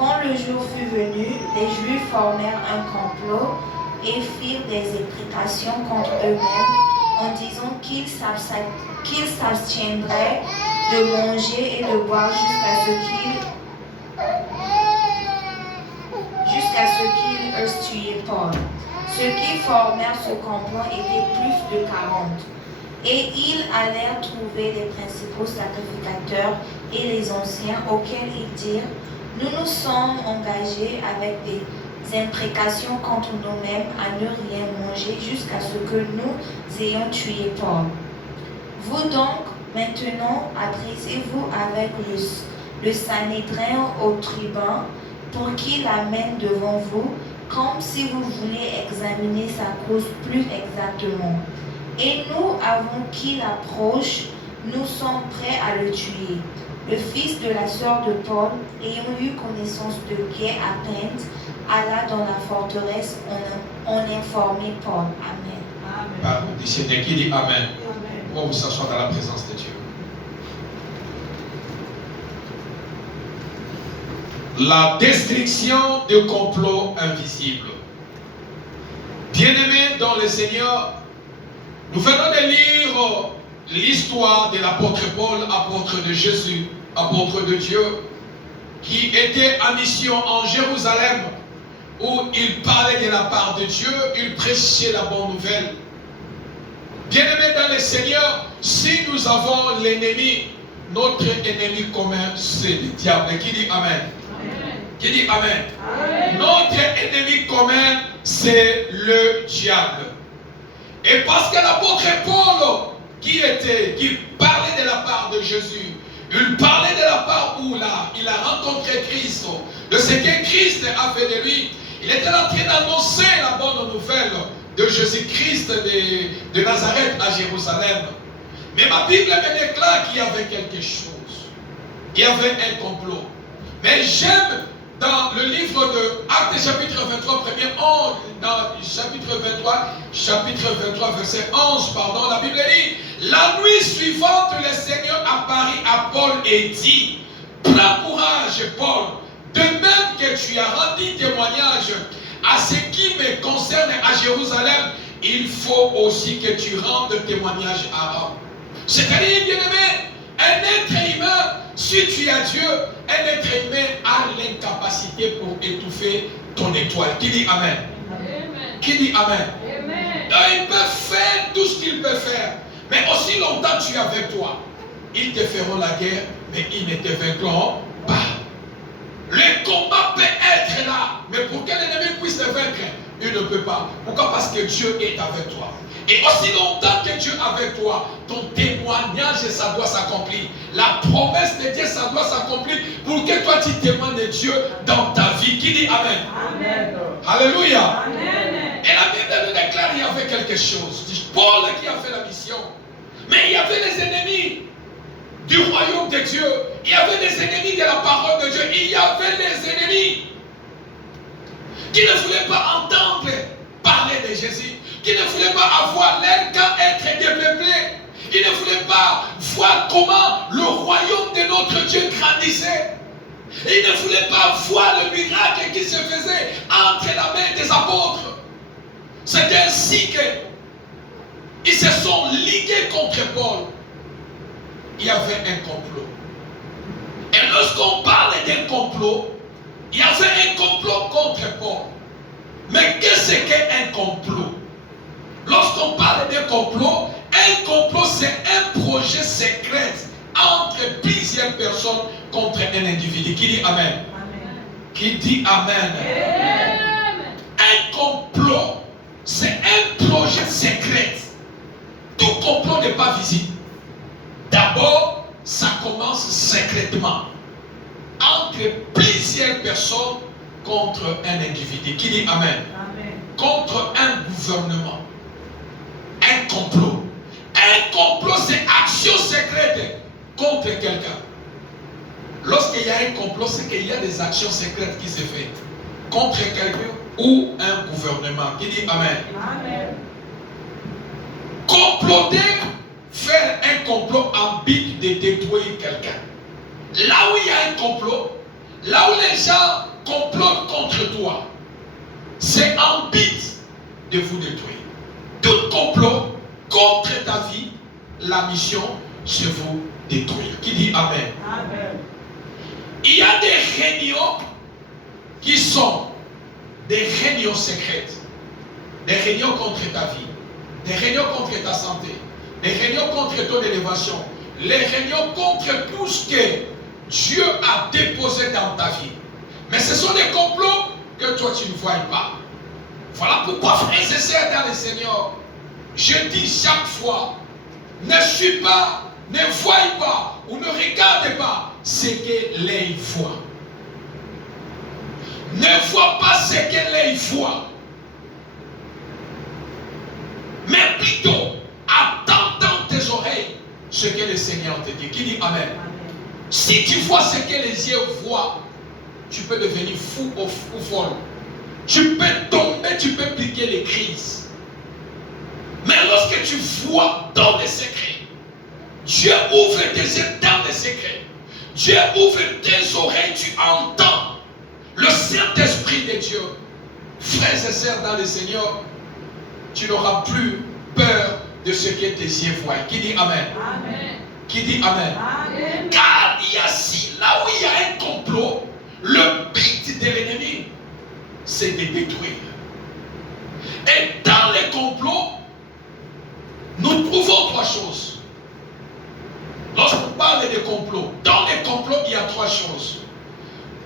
Quand le jour fut venu, les Juifs formèrent un complot et firent des imprécations contre eux-mêmes en disant qu'ils s'abstiendraient de manger et de boire jusqu'à ce qu'ils eussent tué Paul. Ceux qui formèrent ce complot étaient plus de 40. Et ils allèrent trouver les principaux sacrificateurs et les anciens, auxquels ils dirent: nous nous sommes engagés avec des imprécations contre nous-mêmes à ne rien manger jusqu'à ce que nous ayons tué Paul. Vous donc, maintenant, adressez-vous avec le Sanhédrin au tribun pour qu'il l'amène devant vous, comme si vous vouliez examiner sa cause plus exactement. Et nous, avant qu'il approche, nous sommes prêts à le tuer. Le fils de la sœur de Paul, ayant eu connaissance de guerre à Pente, alla dans la forteresse en informer Paul. Amen. Par le Seigneur qui dit Amen. Pour vous s'asseoir dans la présence de Dieu. La destruction de complots invisibles. Bien-aimés dans le Seigneur, nous venons de lire l'histoire de l'apôtre Paul, apôtre de Jésus, apôtre de Dieu, qui était en mission en Jérusalem, où il parlait de la part de Dieu, il prêchait la bonne nouvelle. Bien-aimés dans le Seigneur, si nous avons l'ennemi, notre ennemi commun, c'est le diable. Qui dit Amen? Qui dit Amen? Amen. Notre ennemi commun, c'est le diable. Et parce que l'apôtre Paul, qui parlait de la part de Jésus, il parlait de la part où il a rencontré Christ, de ce que Christ a fait de lui. Il était en train d'annoncer la bonne nouvelle de Jésus-Christ de Nazareth à Jérusalem. Mais ma Bible me déclare qu'il y avait quelque chose. Il y avait un complot. Mais j'aime dans le livre de Actes chapitre 23, dans chapitre 23, verset 11, la Bible dit: la nuit suivante, le Seigneur apparut à Paul et dit: prends courage, Paul, de même que tu as rendu témoignage à ce qui me concerne à Jérusalem, il faut aussi que tu rendes témoignage à Rome. C'est-à-dire, bien-aimé, un être humain, si tu as Dieu, un être humain a l'incapacité pour étouffer ton étoile. Qui dit Amen? Amen. Qui dit Amen? Amen. Donc, il peut faire tout ce qu'il peut faire. Mais aussi longtemps tu es avec toi, ils te feront la guerre, mais ils ne te vaincront pas. Le combat peut être là, mais pour que l'ennemi puisse te vaincre, il ne peut pas. Pourquoi? Parce que Dieu est avec toi. Et aussi longtemps que Dieu est avec toi, ton témoignage, ça doit s'accomplir. La promesse de Dieu, ça doit s'accomplir pour que toi tu témoignes de Dieu dans ta vie. Qui dit Amen? Amen. Alléluia. Amen. Et la Bible nous déclare qu'il y avait quelque chose. C'est Paul qui a fait la mission. Mais il y avait des ennemis du royaume de Dieu. Il y avait des ennemis de la parole de Dieu. Il y avait des ennemis qui ne voulaient pas entendre parler de Jésus, qui ne voulaient pas avoir leur camp être dépeuplé. Ils ne voulaient pas voir comment le royaume de notre Dieu grandissait. Ils ne voulaient pas voir le miracle qui se faisait entre la main des apôtres. C'est ainsi qu'ils se sont ligués contre Paul. Il y avait un complot. Et lorsqu'on parle d'un complot, il y avait un complot contre Paul. Mais qu'est-ce qu'un complot? Lorsqu'on parle d'un complot c'est un projet secret entre plusieurs personnes contre un individu. Qui dit Amen? Amen. Qui dit Amen? Amen. Un complot, c'est un projet secret. Tout complot n'est pas visible. D'abord, ça commence secrètement entre plusieurs personnes contre un individu. Qui dit Amen? Amen. Contre un gouvernement. Un complot. Un complot, c'est action secrète contre quelqu'un. Lorsqu'il y a un complot, c'est qu'il y a des actions secrètes qui se font contre quelqu'un ou un gouvernement. Qui dit Amen? Amen. Comploter, faire un complot en but de détruire quelqu'un. Là où il y a un complot, là où les gens complote contre toi, c'est en but de vous détruire. Tout complot contre ta vie, la mission, c'est vous détruire. Qui dit Amen? Amen. Il y a des réunions qui sont des réunions secrètes. Des réunions contre ta vie, des réunions contre ta santé, des réunions contre ton élévation, les réunions contre tout ce que Dieu a déposé dans ta vie. Mais ce sont des complots que toi tu ne vois pas. Voilà pourquoi, frères et sœurs dans le Seigneur, je dis chaque fois, ne suis pas, ne voyez pas ou ne regardez pas ce que l'œil voit. Ne vois pas ce que l'œil voit. Mais plutôt, attends dans tes oreilles ce que le Seigneur te dit. Qui dit Amen? Amen. Si tu vois ce que les yeux voient, tu peux devenir fou ou folle. Tu peux tomber, tu peux piquer les crises. Mais lorsque tu vois dans les secrets, Dieu ouvre tes yeux dans les secrets. Dieu ouvre tes oreilles, tu entends le Saint-Esprit de Dieu. Frères et sœurs dans le Seigneur, tu n'auras plus peur de ce que tes yeux voient. Qui dit Amen? Amen. Qui dit Amen? Amen. Car il y a là où il y a un complot, le but de l'ennemi, c'est de détruire. Et dans les complots, nous trouvons trois choses. Lorsqu'on parle de complots, dans les complots, il y a trois choses.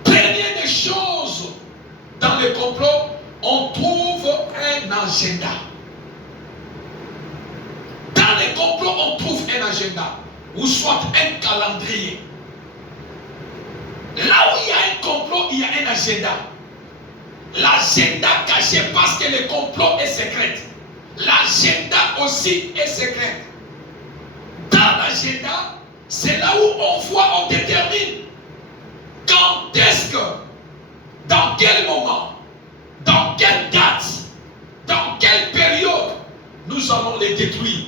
Première des choses, dans les complots, on trouve un agenda. Dans les complots, on trouve un agenda, ou soit un calendrier. Là où il y a un complot, il y a un agenda. L'agenda caché parce que le complot est secret. L'agenda aussi est secret. Dans l'agenda, c'est là où on voit, on détermine quand est-ce que, dans quel moment, dans quelle date, dans quelle période, nous allons les détruire.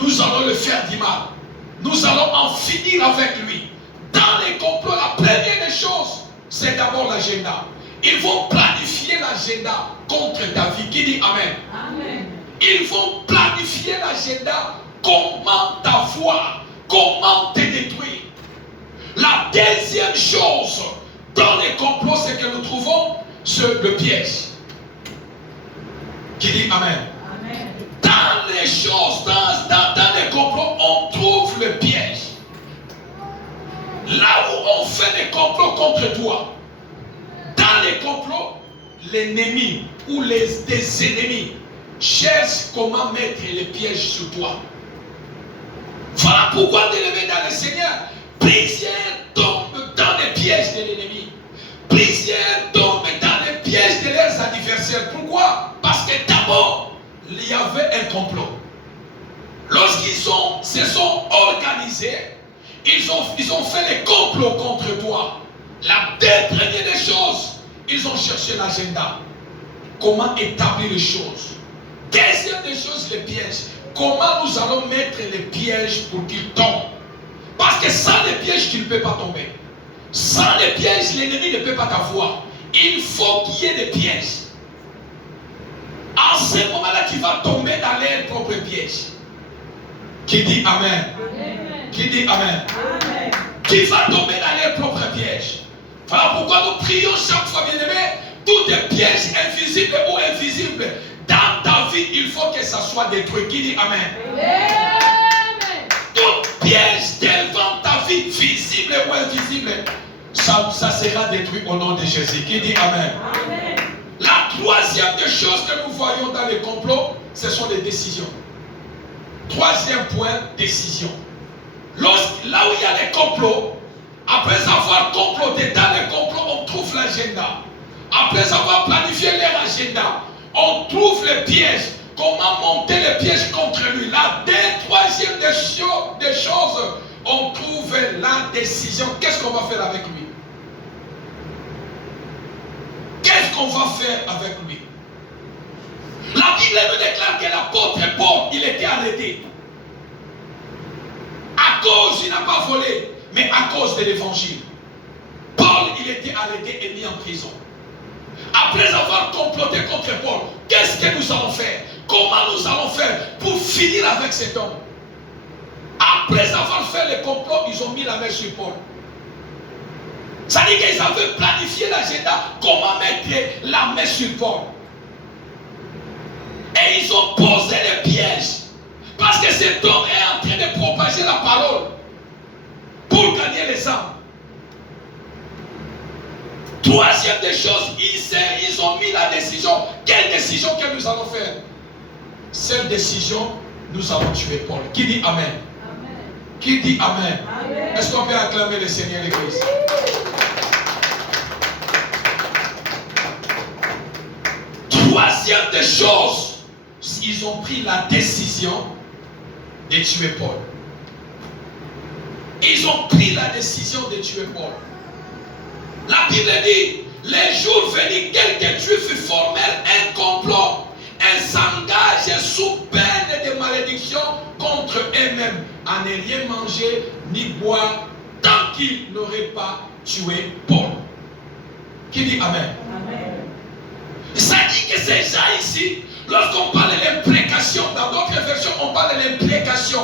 Nous allons le faire du mal. Nous allons en finir avec lui. Dans les complots, la première des choses, c'est d'abord l'agenda. Ils vont planifier l'agenda contre ta vie. Qui dit Amen? Amen. Ils vont planifier l'agenda. Comment t'avoir, comment te détruire. La deuxième chose dans les complots, c'est que nous trouvons le piège. Qui dit Amen? Amen. Dans les choses, dans les complots, on trouve le piège. Là où on fait des complots contre toi, dans les complots, l'ennemi ou des ennemis cherchent comment mettre les pièges sur toi. Voilà pourquoi, délégués dans le Seigneur, plusieurs tombent dans les pièges de l'ennemi. Plusieurs tombent dans les pièges de leurs adversaires. Pourquoi? Parce que d'abord, il y avait un complot. Lorsqu'ils se sont organisés, ils ont fait les complots contre toi. La première des choses, ils ont cherché l'agenda. Comment établir les choses. Deuxième des choses, les pièges. Comment nous allons mettre les pièges pour qu'ils tombent. Parce que sans les pièges, tu ne peux pas tomber. Sans les pièges, l'ennemi ne peut pas t'avoir. Il faut qu'il y ait des pièges. En ce moment-là, tu vas tomber dans leurs propres pièges. Qui dit Amen? Amen. Qui dit Amen? Amen. Tu vas tomber dans leurs propres pièges. Voilà pourquoi nous prions chaque fois, bien-aimés, tous les pièges invisibles ou invisibles dans ta vie, il faut que ça soit détruit. Qui dit Amen? Amen. Tout piège devant ta vie, visible ou invisible, ça sera détruit au nom de Jésus. Qui dit Amen? Amen. La troisième des choses que nous voyons dans les complots, ce sont les décisions. Troisième point, décision. Là où il y a les complots, après avoir comploté dans les complots, on trouve l'agenda. Après avoir planifié leur agenda, on trouve les pièges. Comment monter les pièges contre lui. La troisième des choses, on trouve la décision. Qu'est-ce qu'on va faire avec lui? Qu'est-ce qu'on va faire avec lui? La Bible nous déclare que l'apôtre Paul, il était arrêté. À cause, il n'a pas volé, mais à cause de l'évangile. Paul, il il était arrêté et mis en prison. Après avoir comploté contre Paul, qu'est-ce que nous allons faire? Comment nous allons faire pour finir avec cet homme? Après avoir fait le complot, ils ont mis la main sur Paul. Ça dit qu'ils avaient planifié l'agenda, comment mettre la main sur Paul. Et ils ont posé les pièges. Parce que cet homme est en train de propager la parole pour gagner les âmes. Troisième des choses, ils ont mis la décision. Quelle décision que nous allons faire? Cette décision, nous allons tuer Paul. Qui dit Amen? Amen. Qui dit Amen? Amen. Est-ce qu'on peut acclamer le Seigneur l'Église? Troisième des choses, ils ont pris la décision de tuer Paul. Ils ont pris la décision de tuer Paul. La Bible dit, les jours venus, quelques juifs formèrent un complot et s'engagent sous peine de malédiction contre eux-mêmes à ne rien manger ni boire tant qu'ils n'auraient pas tué Paul. Qui dit Amen? Amen. Ça dit que ces gens ici, lorsqu'on parle de l'imprécation, dans d'autres versions, on parle de l'imprécation.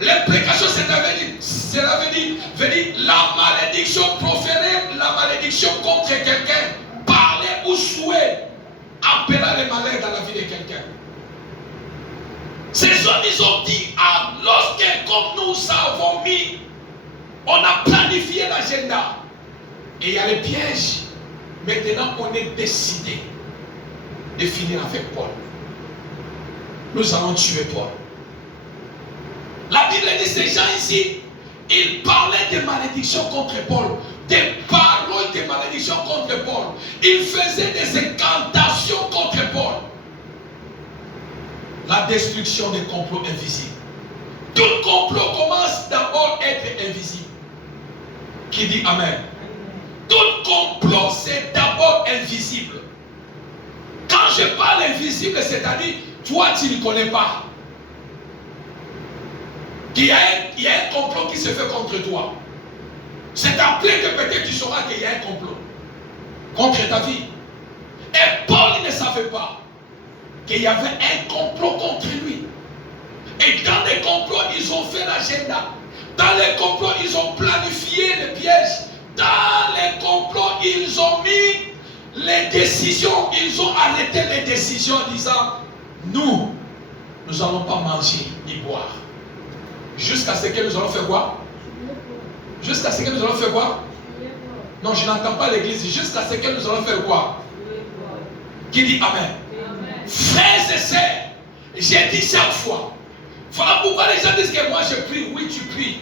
L'imprécation, cela veut dire la malédiction, proférer la malédiction contre quelqu'un, parler ou souhaiter, appeler les malheurs dans la vie de quelqu'un. Ces hommes, ils ont dit, lorsque, comme nous avons mis, on a planifié l'agenda, et il y a les pièges, maintenant on est décidé de finir avec Paul. Nous allons tuer Paul. La Bible dit ces gens ici, ils parlaient de malédictions contre Paul, des paroles de malédiction contre Paul. Ils faisaient des incantations contre Paul. La destruction des complots invisibles. Tout complot commence d'abord à être invisible. Qui dit Amen? Tout complot, c'est d'abord invisible. Quand je parle invisible, c'est-à-dire, toi, tu ne connais pas. Il y a un complot qui se fait contre toi. C'est après que peut-être tu sauras qu'il y a un complot contre ta vie. Et Paul ne savait pas qu'il y avait un complot contre lui. Et dans les complots, ils ont fait l'agenda. Dans les complots, ils ont planifié les pièges. Dans les complots, ils ont mis les décisions. Ils ont arrêté les décisions en disant, nous n'allons pas manger ni boire. Jusqu'à ce que nous allons faire quoi? Jusqu'à ce que nous allons faire quoi? Non, je n'entends pas l'église. Jusqu'à ce que nous allons faire quoi? Qui dit Amen? Frères et sœurs, j'ai dit chaque fois. Voilà pourquoi les gens disent que moi je prie. Oui, tu pries.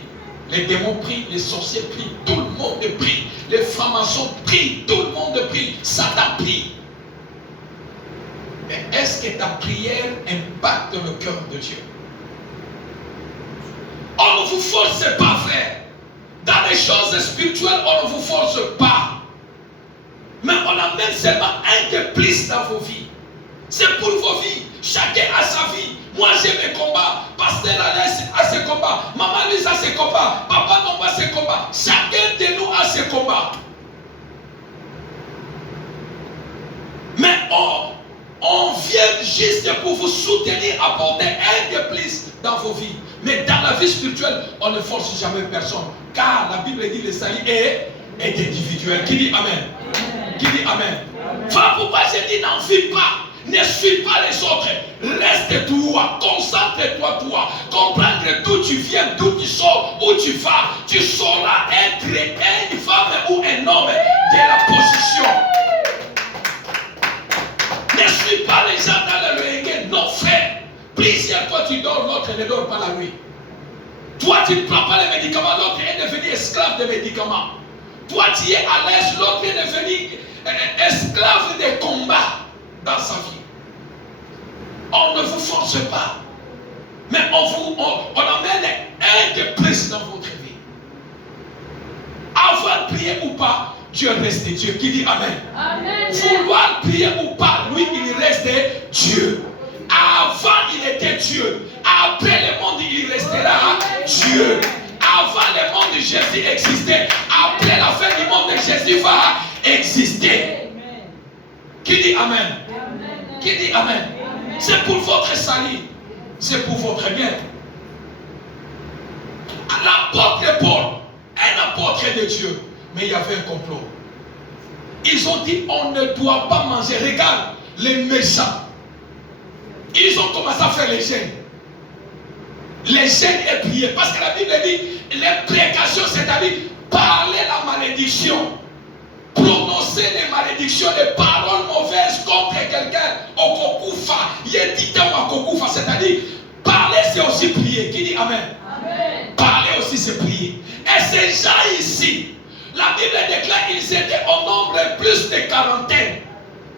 Les démons prient, les sorciers prient, tout le monde prie. Les francs-maçons prient, tout le monde prie. Satan prie. Mais est-ce que ta prière impacte le cœur de Dieu? On ne vous force pas, frère. Dans les choses spirituelles, on ne vous force pas. Mais on amène seulement un de plus dans vos vies. C'est pour vos vies. Chacun a sa vie. Moi j'ai mes combats. Pasteur Alès a ses combats. Maman Lise a ses combats. Papa Nomba a ses combats. Chacun de nous a ses combats. Mais on vient juste pour vous soutenir, apporter un de plus dans vos vies. Mais dans la vie spirituelle, on ne force jamais personne. Car la Bible dit le salut est individuel. Qui dit Amen? Amen. Qui dit Amen? Voilà pourquoi j'ai dit n'en vis pas. Ne suis pas les autres. Reste toi. Concentre-toi toi. Comprendre d'où tu viens, d'où tu sors, où tu vas. Tu sauras être une femme ou un homme de la position. Ne suis pas les gens dans le reggae. Non, frère. Plusieurs fois tu dors, l'autre ne dort pas la nuit. Toi tu ne prends pas les médicaments, l'autre est devenu esclave des médicaments. Toi tu es à l'aise, l'autre est devenu esclave des combats dans sa vie. On ne vous force pas. Mais on amène un de plus dans votre vie. Avoir prié ou pas, Dieu reste Dieu. Qui dit Amen? Amen. Vouloir prier ou pas, lui il reste Dieu. Avant il était Dieu. Après le monde il restera Dieu. Avant le monde Jésus existait. Après Dès la fin du monde, Jésus va exister. Qui dit Amen? Qui dit Amen? C'est pour votre salut. C'est pour votre bien. L'apôtre Paul, un apôtre de Dieu, mais il y avait un complot. Ils ont dit on ne doit pas manger. Regarde les méchants. Ils ont commencé à faire les jeûnes. Les jeûnes et prier. Parce que la Bible dit les prédications, c'est-à-dire parler la malédiction, prononcer les malédictions, les paroles mauvaises contre quelqu'un. Okokufa, yedita ou okokufa, c'est-à-dire parler c'est aussi prier. Qui dit Amen? Amen. Parler aussi c'est prier. Et ces gens ici, la Bible déclare qu'ils étaient au nombre plus de quarantaine.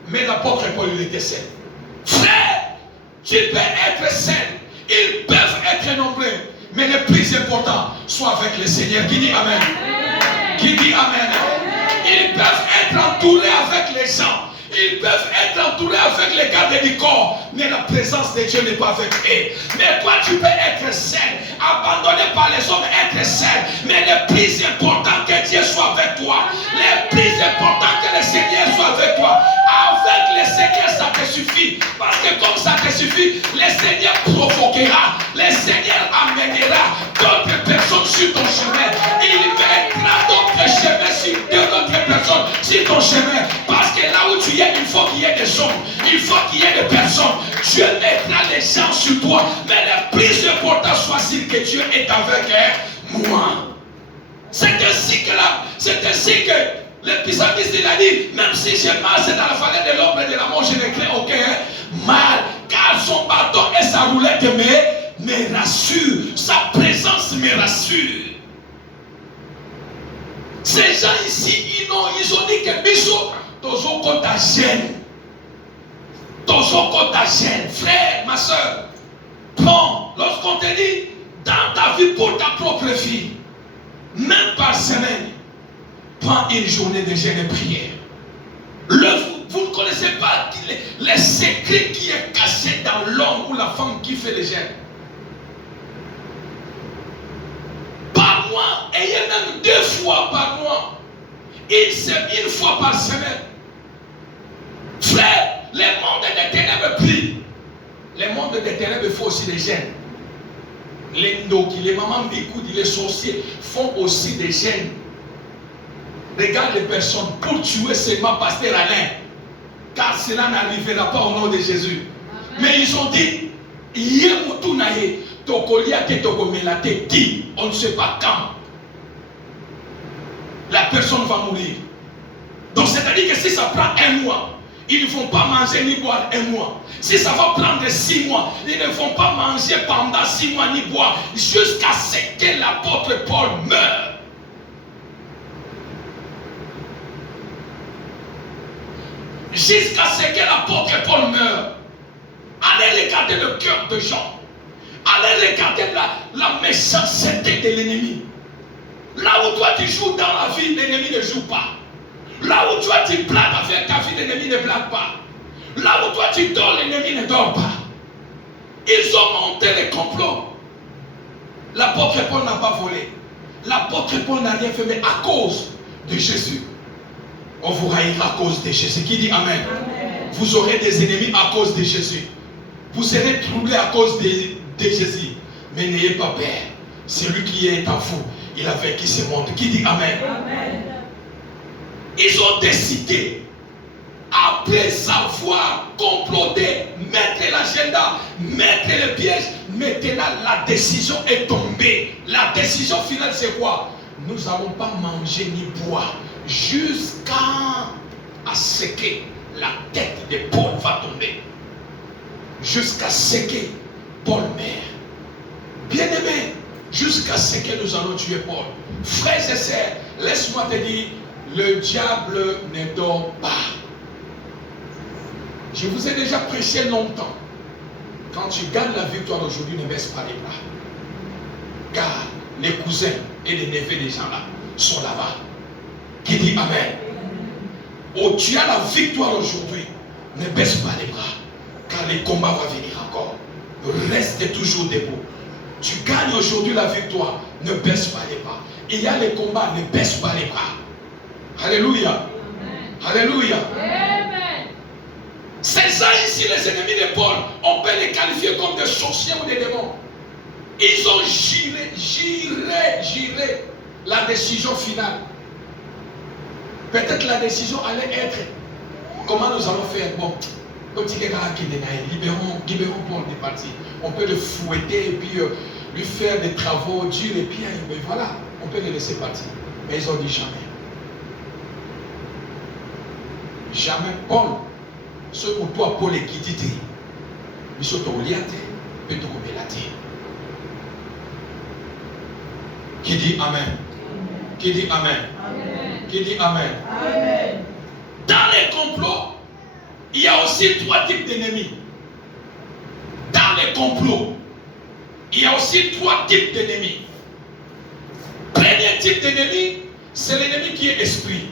Mais l'apôtre Paul il était seul. Frère, tu peux être seul. Ils peuvent être nombreux. Mais le plus important, soit avec le Seigneur. Qui dit Amen? Amen. Qui dit Amen? Amen. Ils peuvent être entourés avec les gens. Ils peuvent être entourés avec les gardes du corps. Mais la présence de Dieu n'est pas avec eux. Mais toi, tu peux être seul. Abandonné par les hommes, être seul. Mais le plus important, que Dieu soit avec toi. Le plus important, que le Seigneur soit avec toi. Avec le Seigneur, ça te suffit. Parce que comme ça te suffit, le Seigneur provoquera. Le Seigneur amènera d'autres personnes sur ton chemin. Il mettra d'autres chemins sur d'autres personnes sur ton chemin. Parce que là où tu es, il faut qu'il y ait des hommes. Il faut qu'il y ait des personnes. Dieu mettra les gens sur toi. Mais le plus important, choisir que Dieu est avec moi. C'est ainsi que le psalmiste il a dit, même si je marche dans la vallée de l'ombre et de la mort, je ne crains aucun mal, car son bâton et sa roulette me rassurent, sa présence me rassure. Ces gens ici, ils ont dit que Bishop, Tozo Kotagène, frère, ma soeur, prends, lorsqu'on te dit, dans ta vie pour ta propre vie, même par semaine, prends une journée de jeûne et prière. Vous ne connaissez pas les secrets qui est caché dans l'homme ou la femme qui fait le jeûne. Par mois, ayez même 2 fois par mois, une fois par semaine. Frère, le monde des ténèbres prie. Le monde des ténèbres, il faut aussi des jeûnes. Les ndoki, les mamans bikoudi, les sorciers font aussi des jeûnes. Regarde les personnes pour tuer seulement Pasteur Alain, car cela n'arrivera pas au nom de Jésus. Amen. Mais ils ont dit, on ne sait pas quand la personne va mourir. Donc c'est-à-dire que si ça prend 1 mois, ils ne vont pas manger ni boire 1 mois. Si ça va prendre 6 mois, ils ne vont pas manger pendant 6 mois ni boire jusqu'à ce que l'apôtre Paul meure. Jusqu'à ce que l'apôtre Paul meure. Allez regarder le cœur de Jean. Allez regarder la méchanceté de l'ennemi. Là où toi tu joues dans la vie, l'ennemi ne joue pas. Là où toi tu blagues avec ta vie, l'ennemi ne blague pas. Là où toi tu dors, l'ennemi ne dort pas. Ils ont monté les complots. L'apôtre Paul n'a pas volé. L'apôtre Paul n'a rien fait, mais à cause de Jésus. On vous haïra à cause de Jésus. Qui dit Amen? Amen. Vous aurez des ennemis à cause de Jésus. Vous serez troublés à cause de Jésus. Mais n'ayez pas peur. Celui qui est en vous, il a vaincu ce monde. Qui dit Amen? Amen. Ils ont décidé, après avoir comploté, mettre l'agenda, mettre le piège, maintenant la décision est tombée. La décision finale c'est quoi? Nous n'allons pas manger ni boire jusqu'à ce que la tête de Paul va tomber. Jusqu'à ce que Paul meure. Bien-aimé, jusqu'à ce que nous allons tuer Paul. Frères et sœurs, laisse-moi te dire, le diable ne dort pas. Je vous ai déjà prêché longtemps. Quand tu gagnes la victoire aujourd'hui, ne baisse pas les bras. Car les cousins et les neveux des gens là sont là-bas. Qui dit Amen? Oh, tu as la victoire aujourd'hui. Ne baisse pas les bras. Car le combat va venir encore. Reste toujours debout. Tu gagnes aujourd'hui la victoire. Ne baisse pas les bras. Il y a les combats, ne baisse pas les bras. Alléluia. Alléluia. Amen. C'est ça ici les ennemis de Paul. On peut les qualifier comme des sorciers ou des démons. Ils ont géré la décision finale. Peut-être la décision allait être comment nous allons faire. Bon, libérons Paul des parties. On peut le fouetter et puis lui faire des travaux durs et puis voilà, on peut le laisser partir. Mais ils ont dit jamais. Jamais Paul, ce pour toi Paul est qui dit, mais ce que tu as dit, qui dit Amen. Qui dit Amen. Amen. Qui dit Amen. Amen. Dans les complots, il y a aussi 3 types d'ennemis. Dans les complots, il y a aussi 3 types d'ennemis. Premier type d'ennemi, c'est l'ennemi qui est esprit.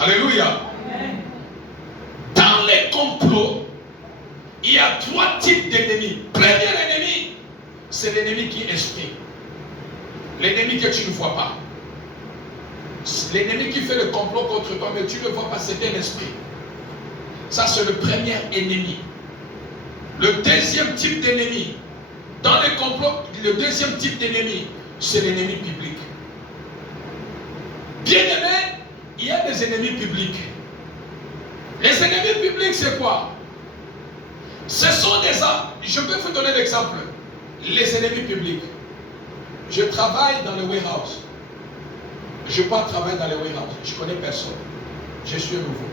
Alléluia. Amen. Dans les complots, il y a 3 types d'ennemis. Premier ennemi, c'est l'ennemi qui est esprit. L'ennemi que tu ne vois pas. L'ennemi qui fait le complot contre toi, mais tu ne le vois pas, c'est un esprit. Ça, c'est le premier ennemi. Le deuxième type d'ennemi, dans les complots, le deuxième type d'ennemi, c'est l'ennemi public. Bien aimé, il y a des ennemis publics. Les ennemis publics, c'est quoi? Ce sont des hommes. Je peux vous donner l'exemple. Les ennemis publics. Je travaille dans le warehouse. Je ne peux pas travailler dans le warehouse. Je ne connais personne. Je suis nouveau.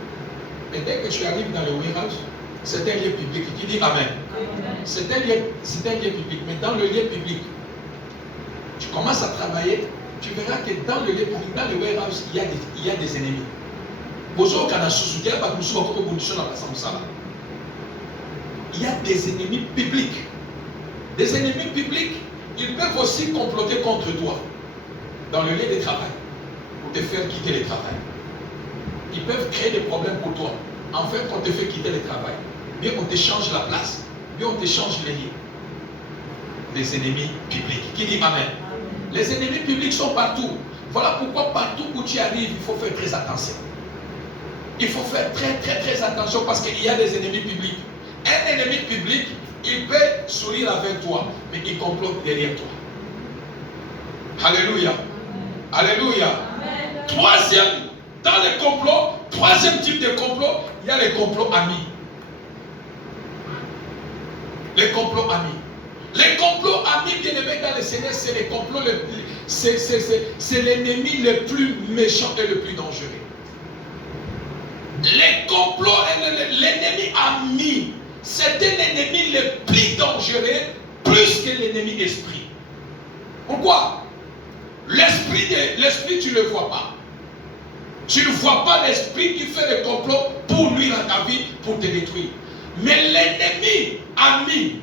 Et dès que tu arrives dans le warehouse, c'est un lieu public. Qui dit Amen. C'est un lieu public. Mais dans le lieu public, tu commences à travailler, tu verras que dans le lieu public, dans le warehouse, il y a des ennemis. Il y a des ennemis publics. Des ennemis publics, ils peuvent aussi comploter contre toi dans le lieu de travail pour te faire quitter le travail. Ils peuvent créer des problèmes pour toi. En fait, on te fait quitter le travail. Bien on te change la place. Bien on te change les liens. Des ennemis publics. Qui dit Amen? Amen. Les ennemis publics sont partout. Voilà pourquoi partout où tu arrives, il faut faire très attention. Il faut faire très attention parce qu'il y a des ennemis publics. Un ennemi public, il peut sourire avec toi, mais il complote derrière toi. Alléluia. Alléluia. Amen. Troisième, dans les complots, troisième type de complot, il y a les complots amis. Les complots amis. Les complots amis, bien aimés dans le Seigneur, c'est les complots, c'est l'ennemi le plus méchant et le plus dangereux. Les complots, l'ennemi ami, c'est un ennemi le plus dangereux, plus que l'ennemi esprit. Pourquoi? L'esprit, tu ne le vois pas. Tu ne vois pas l'esprit qui fait le complot pour nuire à ta vie, pour te détruire. Mais l'ennemi ami,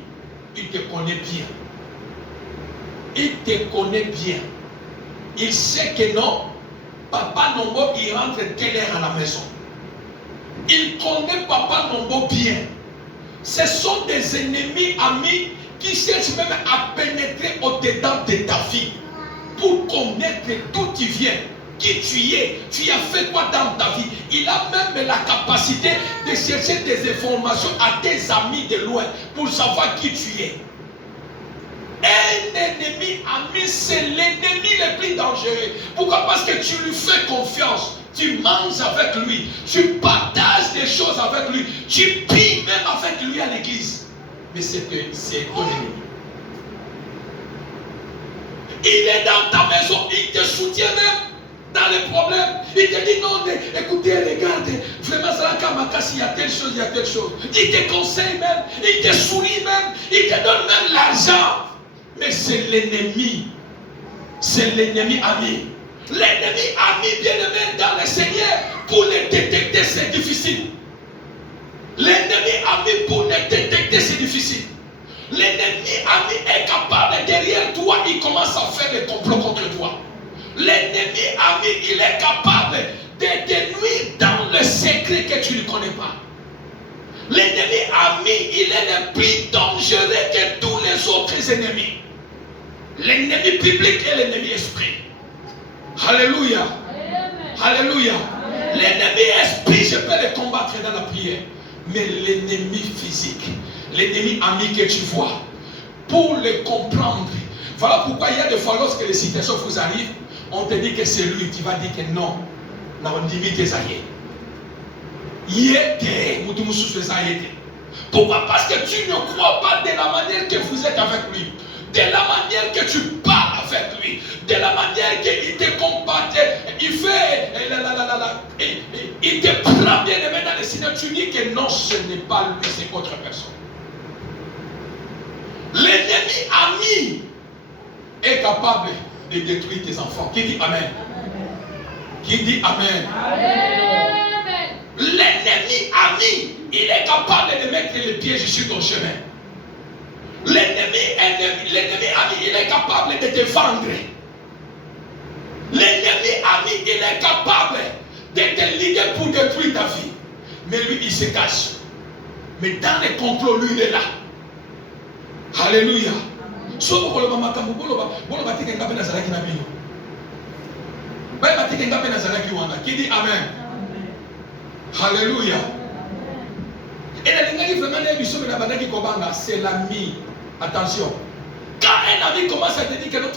il te connaît bien. Il te connaît bien. Il sait que non, Papa Nombo, il rentre telle heure à la maison. Il connaît Papa Nombo bien. Ce sont des ennemis amis qui cherchent même à pénétrer au-dedans de ta vie pour connaître d'où tu viens, qui tu es, tu as fait quoi dans ta vie. Il a même la capacité de chercher des informations à tes amis de loin pour savoir qui tu es. Un ennemi ami, c'est l'ennemi le plus dangereux. Pourquoi? Parce que tu lui fais confiance. Tu manges avec lui. Tu partages des choses avec lui. Tu pries même avec lui à l'église. Mais c'est ton ennemi. Il est dans ta maison. Il te soutient même dans les problèmes. Il te dit non, écoutez, regarde. Vraiment, il y a telle chose, il y a telle chose. Il te conseille même. Il te sourit même. Il te donne même l'argent. Mais c'est l'ennemi. C'est l'ennemi ami. L'ennemi ami bien-aimé dans le Seigneur, pour le détecter, c'est difficile. L'ennemi ami, pour le détecter, c'est difficile. L'ennemi ami est capable, derrière toi, il commence à faire des complots contre toi. L'ennemi ami, il est capable de te nuire dans le secret que tu ne connais pas. L'ennemi ami, il est le plus dangereux que tous les autres ennemis. L'ennemi public et l'ennemi esprit. Alléluia. Amen. Alléluia. L'ennemi esprit, je peux le combattre dans la prière. Mais l'ennemi physique, l'ennemi ami que tu vois, pour le comprendre. Voilà pourquoi il y a des fois, lorsque les situations vous arrivent, on te dit que c'est lui. Tu vas dire que non. Pourquoi? Parce que tu ne crois pas de la manière que vous êtes avec lui, de la manière que tu parles avec lui, de la manière qu'il te combatte, il fait, il te prend bien aimé dans le Seigneur. Tu dis que non, ce n'est pas lui, c'est autre personne. L'ennemi ami est capable de détruire tes enfants. Qui dit Amen? Qui dit Amen? Amen. L'ennemi ami, il est capable de mettre les pièges sur ton chemin. L'ennemi ami, il est capable de te vendre. L'ennemi ami, il est capable de te lider pour détruire ta vie. Mais lui, il se cache. Mais dans les complots, lui, il est là. Alléluia. Qui dit Amen? Alléluia. Et c'est l'ami. Attention. Quand un ami commence à te dire que non,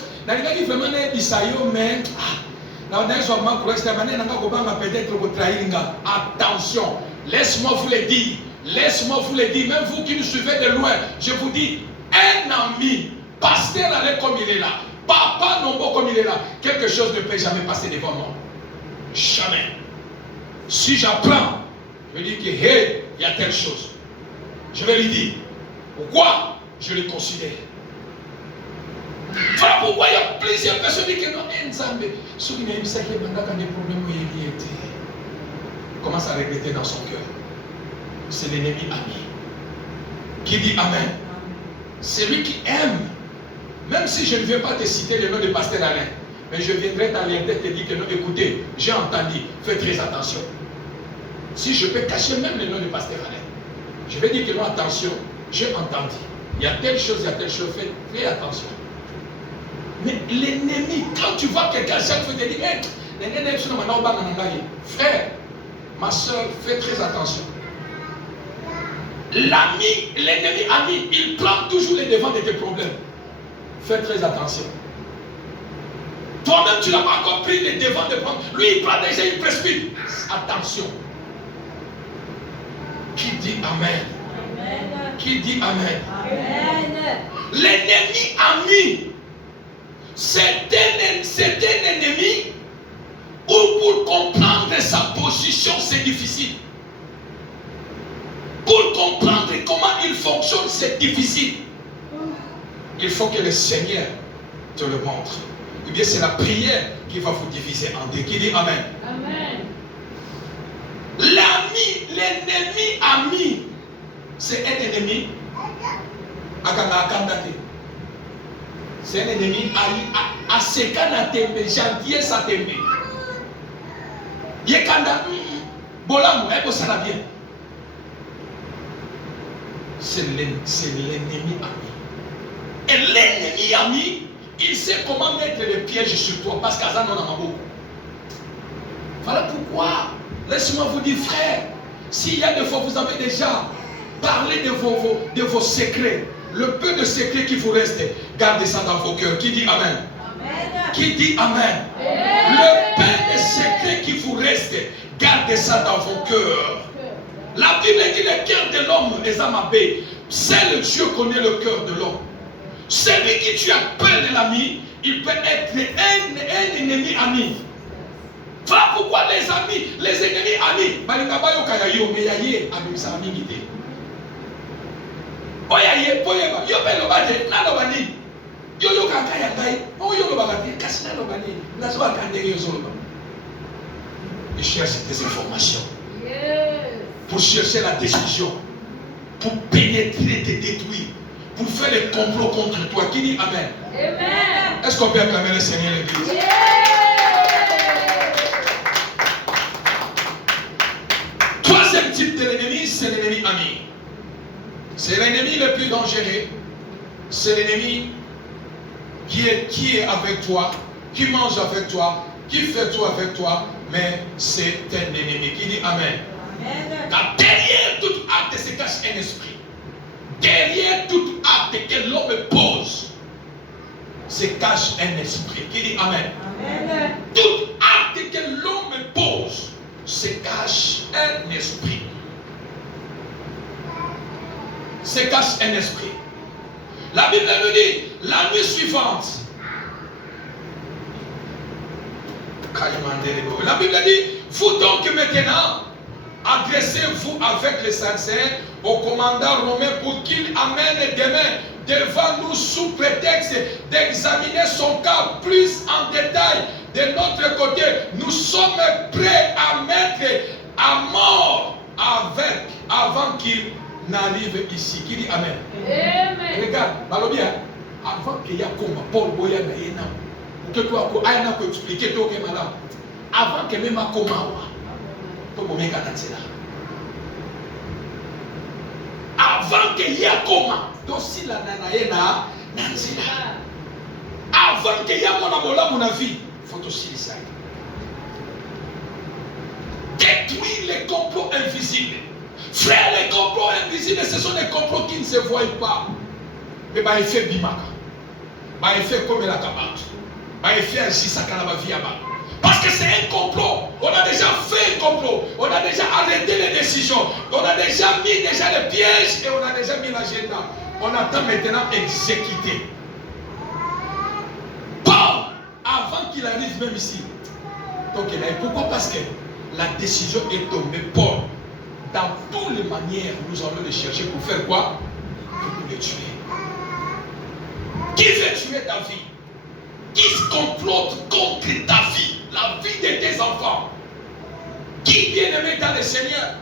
attention, laisse-moi vous le dire. Laisse-moi vous le dire. Même vous qui nous suivez de loin, je vous dis, un ami, pasteur allait comme il est là, papa non bon comme il est là, quelque chose ne peut jamais passer devant moi. Jamais. Si j'apprends, je lui dis que hey, il y a telle chose. Je vais lui dire pourquoi je le considère. Voilà pourquoi il y a plusieurs personnes qui disent que non, ceux qui n'aiment pas qu'il y a des problèmes où il était. Commence à regretter dans son cœur. C'est l'ennemi ami. Qui dit Amen? C'est lui qui aime. Même si je ne viens pas te citer le nom de pasteur Alain, mais je viendrai t'alerter et te dire que non, écoutez, j'ai entendu, fais très attention. Si je peux cacher même le nom de pasteur Alain, je vais dire que non, attention, j'ai entendu. Il y a telle chose, fais attention. Mais l'ennemi, quand tu vois quelqu'un, chaque fois, tu te dis, hey, frère, ma soeur, fais très attention. L'ami, l'ennemi ami, il prend toujours les devants de tes problèmes. Fais très attention. Toi-même, tu n'as pas encore pris les devants de prendre. Lui, il prend déjà, il précipite. Attention. Qui dit Amen? Amen. Qui dit Amen? Amen. L'ennemi ami, c'est un ennemi où pour comprendre sa position, c'est difficile. Pour comprendre comment il fonctionne, c'est difficile. Il faut que le Seigneur te le montre. Eh bien, c'est la prière qui va vous diviser en deux. Qui dit Amen? Amen. L'ami, l'ennemi ami, c'est un ennemi. C'est un ennemi à sekanatembe, gentil sa tembe. Yekanda, bolam, ça va bien. C'est l'ennemi ami. Et l'ennemi ami, il sait comment mettre les pièges sur toi parce qu'Azan en a beaucoup. Voilà pourquoi, laissez-moi vous dire, frère, s'il y a des fois vous avez déjà parlé de vos secrets, le peu de secrets qui vous reste, gardez ça dans vos cœurs. Qui dit Amen? Amen. Qui dit Amen? Amen. Le peu de secrets qui vous reste, gardez ça dans vos cœurs. La Bible dit le cœur de l'homme est amabé. Seul Dieu connaît le cœur de l'homme. Celui qui tu appelles l'ami, il peut être un ennemi ami. Voilà pourquoi les amis, les ennemis amis, il cherche des informations. Pour chercher la décision, pour pénétrer, te détruire, pour faire les complots contre toi. Qui dit Amen? Amen. Est-ce qu'on peut acclamer le Seigneur l'Église? Yeah. Troisième type de l'ennemi, c'est l'ennemi ami. C'est l'ennemi le plus dangereux. C'est l'ennemi qui est avec toi, qui mange avec toi, qui fait tout avec toi, mais c'est un ennemi. Qui dit Amen. Amen. Car derrière tout acte se cache un esprit. Derrière tout acte que l'homme pose se cache un esprit. Qui dit Amen. Amen. Tout acte que l'homme pose se cache un esprit. Se cache un esprit. La Bible nous dit, la nuit suivante, la Bible dit, vous donc maintenant, adressez-vous avec les sincères au commandant romain pour qu'il amène demain devant nous sous prétexte d'examiner son cas plus en détail. De notre côté, nous sommes prêts à mettre à mort avant qu'il n'arrive ici. Qui dit Amen. Amen. Regarde, Balobia, avant qu'il y ait comme Paul Boya Naïna, que toi, Aïna peut expliquer toi que malade. Avant que même à Komawa, pour me mettre avant qu'il y ait Koma, aussi la Nanaïna, Nanzila. Avant qu'il y ait mon vie, il faut aussi les sacs. Détruire les complots invisibles. Frère, les complots invisibles, ce sont des complots qui ne se voient pas. Mais il fait bimaka. Il fait comme la cabane. Il fait un sisaka la vie à bas. Parce que c'est un complot. On a déjà fait un complot. On a déjà arrêté les décisions. On a déjà mis les pièges et on a déjà mis l'agenda. On attend maintenant exécuter. Paul, avant qu'il arrive même ici. Donc, pourquoi? Parce que la décision est tombée. Paul, dans toutes les manières, nous allons les chercher pour faire quoi? Pour les tuer. Qui veut tuer ta vie? Qui se complote contre ta vie, la vie de tes enfants? Qui bien aimé dans le Seigneur?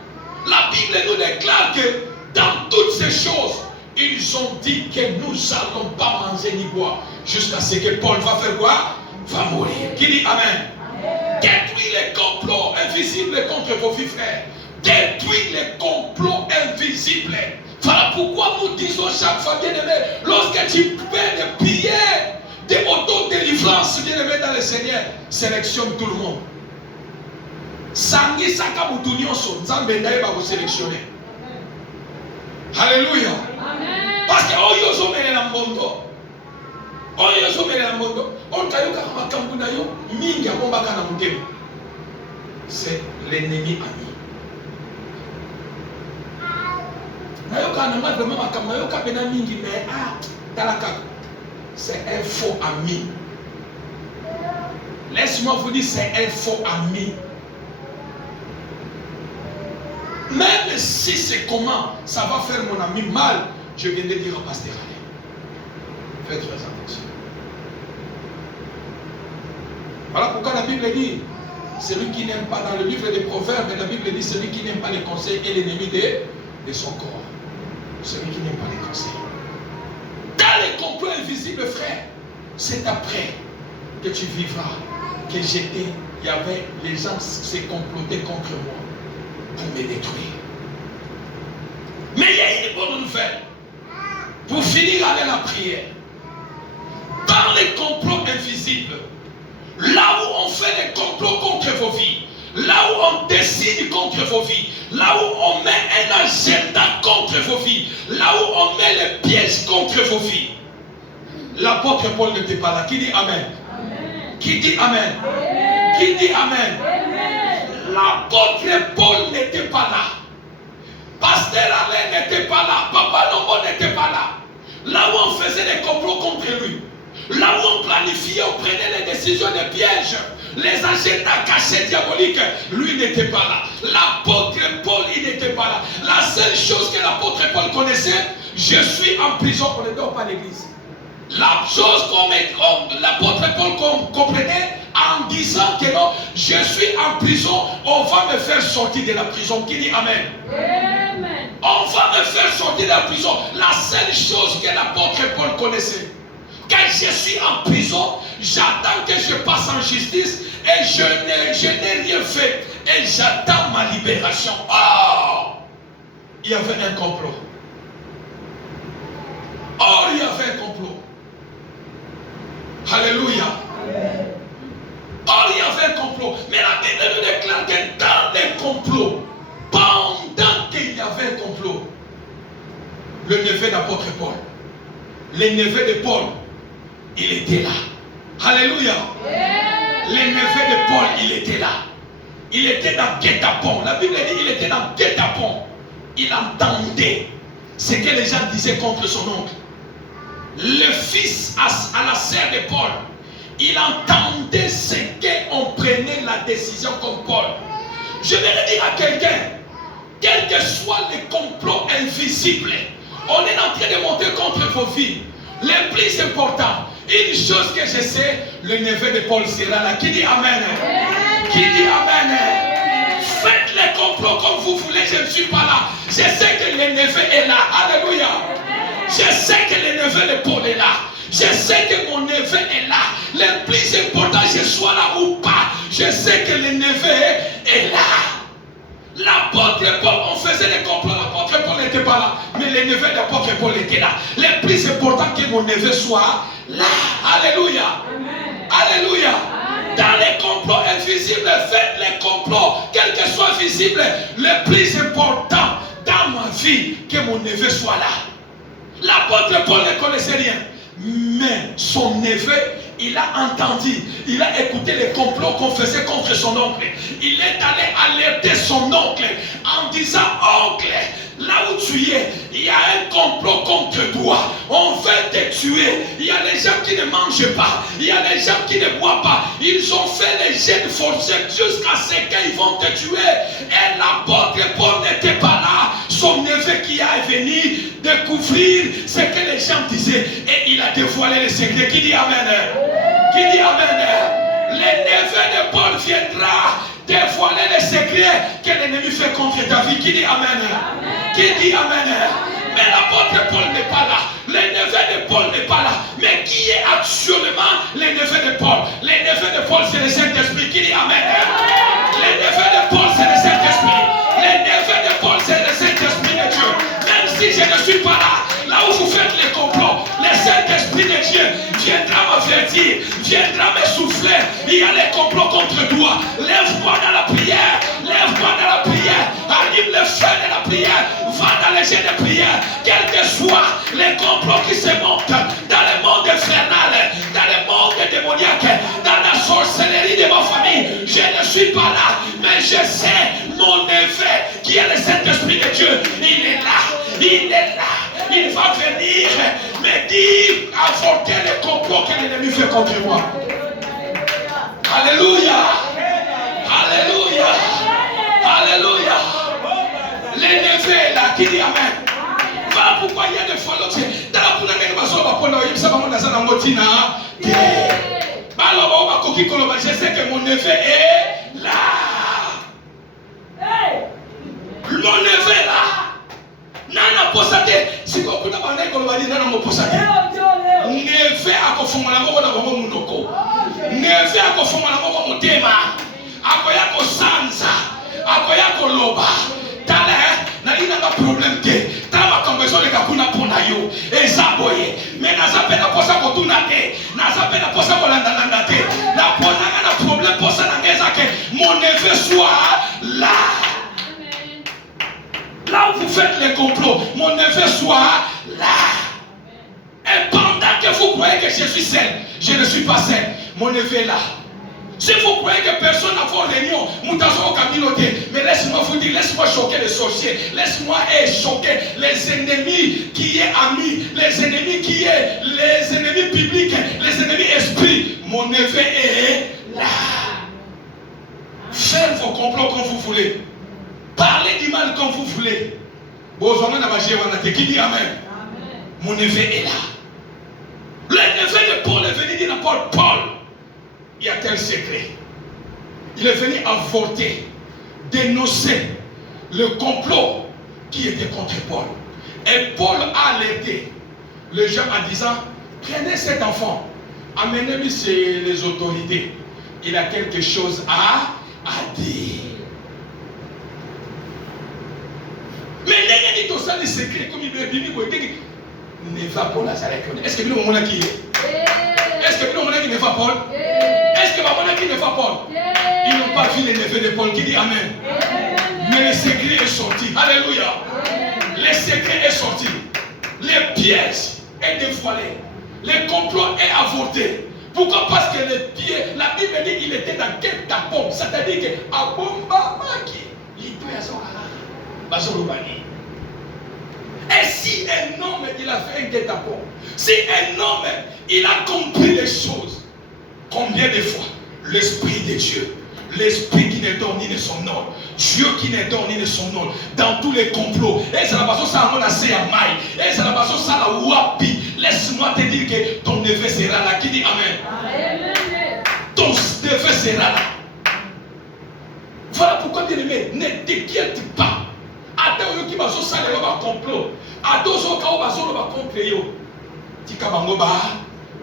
La Bible nous déclare que dans toutes ces choses, ils ont dit que nous n'allons pas manger ni boire jusqu'à ce que Paul va faire quoi? Va mourir. Qui dit Amen? Détruis les complots invisibles contre vos vies, frères. Détruis les complots invisibles. Voilà pourquoi nous disons chaque fois, bien aimé, lorsque tu fais des prières de auto-délivrance, bien aimé dans le Seigneur, sélectionne tout le monde. Sangi saka mutunyoso, nzambe ndaye ba vous sélectionner. Alléluia. Parce que oyo zo mele na mbondo. Oyo zo mele na mbondo, on kayoka makambu na yo mingi abombaka na mutema. C'est l'ennemi ami. Nayoka na ma vraiment makambu nayoka bena mingi mais talaka. C'est un faux ami. Laisse-moi vous dire, c'est un faux ami. Même si c'est comment ça va faire mon ami mal, je viens de dire au pasteur Alain. Faites très attention. Voilà pourquoi la Bible dit, celui qui n'aime pas, dans le livre des Proverbes, la Bible dit, celui qui n'aime pas les conseils est l'ennemi de son corps. Celui qui n'aime pas les conseils. Dans les complots invisibles, frère, c'est après que tu vivras que il y avait les gens qui se complotaient contre moi pour me détruire. Mais il y a une bonne nouvelle. Pour finir avec la prière, dans les complots invisibles, là où on fait les complots contre vos vies, là où on décide contre vos vies, là où on met un agenda contre vos vies, là où on met les pièges contre vos vies, l'apôtre Paul n'était pas là. Qui dit Amen? Amen. Qui dit Amen? Amen. Qui dit Amen? Amen. L'apôtre Paul n'était pas là. Pasteur Alain n'était pas là. Papa Nombo n'était pas là. Là où on faisait des complots contre lui, là où on planifiait, on prenait les décisions de pièges, les agendas cachés diaboliques, lui n'était pas là. L'apôtre Paul, il n'était pas là. La seule chose que l'apôtre Paul connaissait, je suis en prison, on ne dort pas l'église. La chose que l'apôtre Paul comprenait en disant que non, je suis en prison, on va me faire sortir de la prison. Qui dit Amen? Amen. On va me faire sortir de la prison. La seule chose que l'apôtre Paul connaissait. Quand je suis en prison, j'attends que je passe en justice et je n'ai rien fait. Et j'attends ma libération. Oh! Il y avait un complot. Oh, il y avait un complot. Alléluia. Amen. Oh, Or, il y avait un complot. Mais la Bible nous déclare que dans les complots, pendant qu'il y avait un complot, le neveu d'apôtre Paul, le neveu de Paul, il était là. Alléluia. Le neveu de Paul, il était là. Il était dans guet-apens. La Bible dit qu'il était dans guet-apens. Il entendait ce que les gens disaient contre son oncle. Le fils à la sœur de Paul, il entendait ce qu'on prenait la décision comme Paul. Je vais le dire à quelqu'un, quel que soit le complot invisible, on est en train de monter contre vos vies. Le plus important, une chose que je sais, le neveu de Paul sera là. Qui dit Amen? Qui dit Amen? Faites les complots comme vous voulez, je ne suis pas là. Je sais que le neveu est là. Alléluia. Je sais que le neveu de Paul est là. Je sais que mon neveu est là. Le plus important, je sois là ou pas, je sais que le neveu est là. L'apôtre Paul, on faisait des complots, l'apôtre Paul n'était pas là. Mais le neveu de l'apôtre Paul était là. Le plus important que mon neveu soit là. Alléluia. Amen. Alléluia. Amen. Dans les complots invisibles, faites les complots, quel que soit visible. Le plus important dans ma vie, que mon neveu soit là. L'apôtre Paul ne connaissait rien. Mais son neveu, il a entendu, il a écouté les complots qu'on faisait contre son oncle. Il est allé alerter son oncle en disant: oncle, là où tu es, il y a un complot contre toi. On veut te tuer. Il y a les gens qui ne mangent pas. Il y a les gens qui ne boivent pas. Ils ont fait les jeûnes forcés jusqu'à ce qu'ils vont te tuer. Et l'apôtre Paul n'était pas là. Son neveu qui est venu découvrir ce que les gens disaient. Et il a dévoilé les secrets. Qui dit Amen? Qui dit Amen? Le neveu de Paul viendra dévoiler les secrets que l'ennemi fait contre ta vie. Qui dit Amen? Amen. Qui dit Amen? Mais l'apôtre Paul n'est pas là. Le neveu de Paul n'est pas là. Mais qui est actuellement le neveu de Paul? Le neveu de Paul, c'est le Saint-Esprit. Qui dit Amen? Le neveu de Paul, c'est le Saint-Esprit. Le neveu de Paul, c'est le Saint-Esprit de Dieu. Même si je ne suis pas là où vous faites les complots, le Saint-Esprit de Dieu viendra m'avertir, viendra me souffler. Il y a les complots contre toi. Lève-toi dans la prière. Lève-toi dans la prière. Allume le feu de la prière. Va dans les jeux de prière. Quels que soient les complots qui se montent dans le monde infernal, dans le monde démoniaque, dans la sorcellerie de ma famille, je ne suis pas là. Mais je sais, mon neveu, qui est le Saint-Esprit de Dieu, il est là. Il est là. Il va venir me dire, avorter les complots que l'ennemi fait contre moi. Alléluia. Alléluia. Alléluia. Les neveux là, qui dit Amen. Voilà pourquoi il y a des fois l'autre. Dans la poule de ma soeur, je sais que mon neveu est là. Mon neveu est là. Nana posate siko kuna bana ko bali nana mo posate neve akofuma na moko na bongo munoko neve akofuma na moko mutema akoya ko sanza akoya ko loba tala na ina ba problem te tala makambezo le kakuna pona yo ezaboye me na zapena posa ko tuna te na zapena posa ko landa te na pona na problem posa na ngeza ke mon neve soit là. Là où vous faites les complots, mon neveu soit là. Et pendant que vous croyez que je suis seul, je ne suis pas seul. Mon neveu est là. Si vous croyez que personne n'a vos réunions, mais laisse-moi vous dire, laisse-moi choquer les sorciers, laisse-moi choquer les ennemis qui est amis, les ennemis qui est les ennemis publics, les ennemis esprits. Mon neveu est là. Faites vos complots comme vous voulez. Parlez du mal comme vous voulez. Qui dit Amen? Mon neveu est là. Le neveu de Paul est venu dire à Paul, il y a tel secret. Il est venu avorter, dénoncer le complot qui était contre Paul. Et Paul a alerté les gens en disant: prenez cet enfant, amenez-le chez les autorités. Il a quelque chose à dire. Mais les gens disent les secrets comme il veut dire ne va pas Nazareth. Est-ce que vous avez qui est? Est-ce que vous avez qui ne va pas? Est-ce que qui ne va Paul. Ils n'ont pas vu les neveux de Paul qui dit Amen. Mais le secret est sorti. Alléluia. Le secret est sorti. Les pièges est dévoilé. Le complot est avorté. Pourquoi? Parce que les pieds, la Bible dit qu'il était dans quel tapon. C'est-à-dire que Abomba Maki, il peut y et si un homme il a fait un guet-apens, si un homme il a compris les choses, combien de fois l'Esprit de Dieu, l'Esprit qui n'est d'or ni de son nom, Dieu qui n'est d'or ni de son nom, dans tous les complots, et c'est la façon ça a monacé à maille, et c'est la façon ça a wapi, laisse-moi te dire que ton neveu sera là, qui dit Amen. Amen. Ton neveu sera là. Voilà pourquoi bien aimé, ne t'inquiète pas. Attends, qui va ça le va complot. Attends, ce qu'on va sur le va complot. Tika bangoba,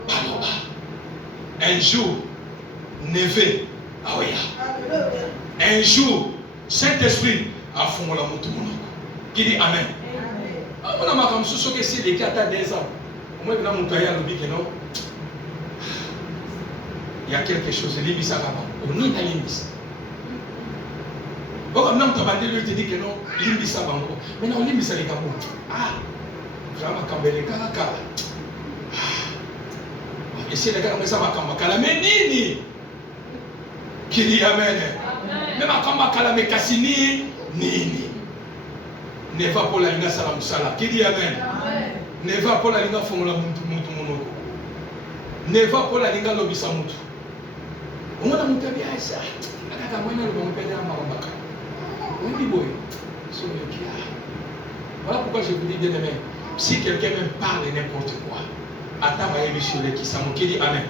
baloba. Un jour, neveu, ah oui. Un jour, Saint-Esprit a fondé la moto. Qui dit Amen. Ah, on a ma comme ce que c'est les 4 à 10 ans. Moi, je vais monter à l'objet que non. Il y a quelque chose, il y a on est à l'immis. Bon, comme tu as dit, dit que non, l'immis à banco. Mais non, l'immis à l'écart. Ah, je vais m'accamber les caracas. Et si les gars me savent à mais nini qui dit Amen. Même à mais Cassini, nini. Ne va pas la linga salam sala. Qui dit Amen. Ne va pas la linga fongola mutu monoko. Ne va pas la linga lobisa mutu. On a monté bien ça. Akaka mwana le bon père à Marambaka. On dit boy. Voilà pourquoi je vous dis bien aimé. Si quelqu'un me parle n'importe quoi, attends ma émission qui dit Amen.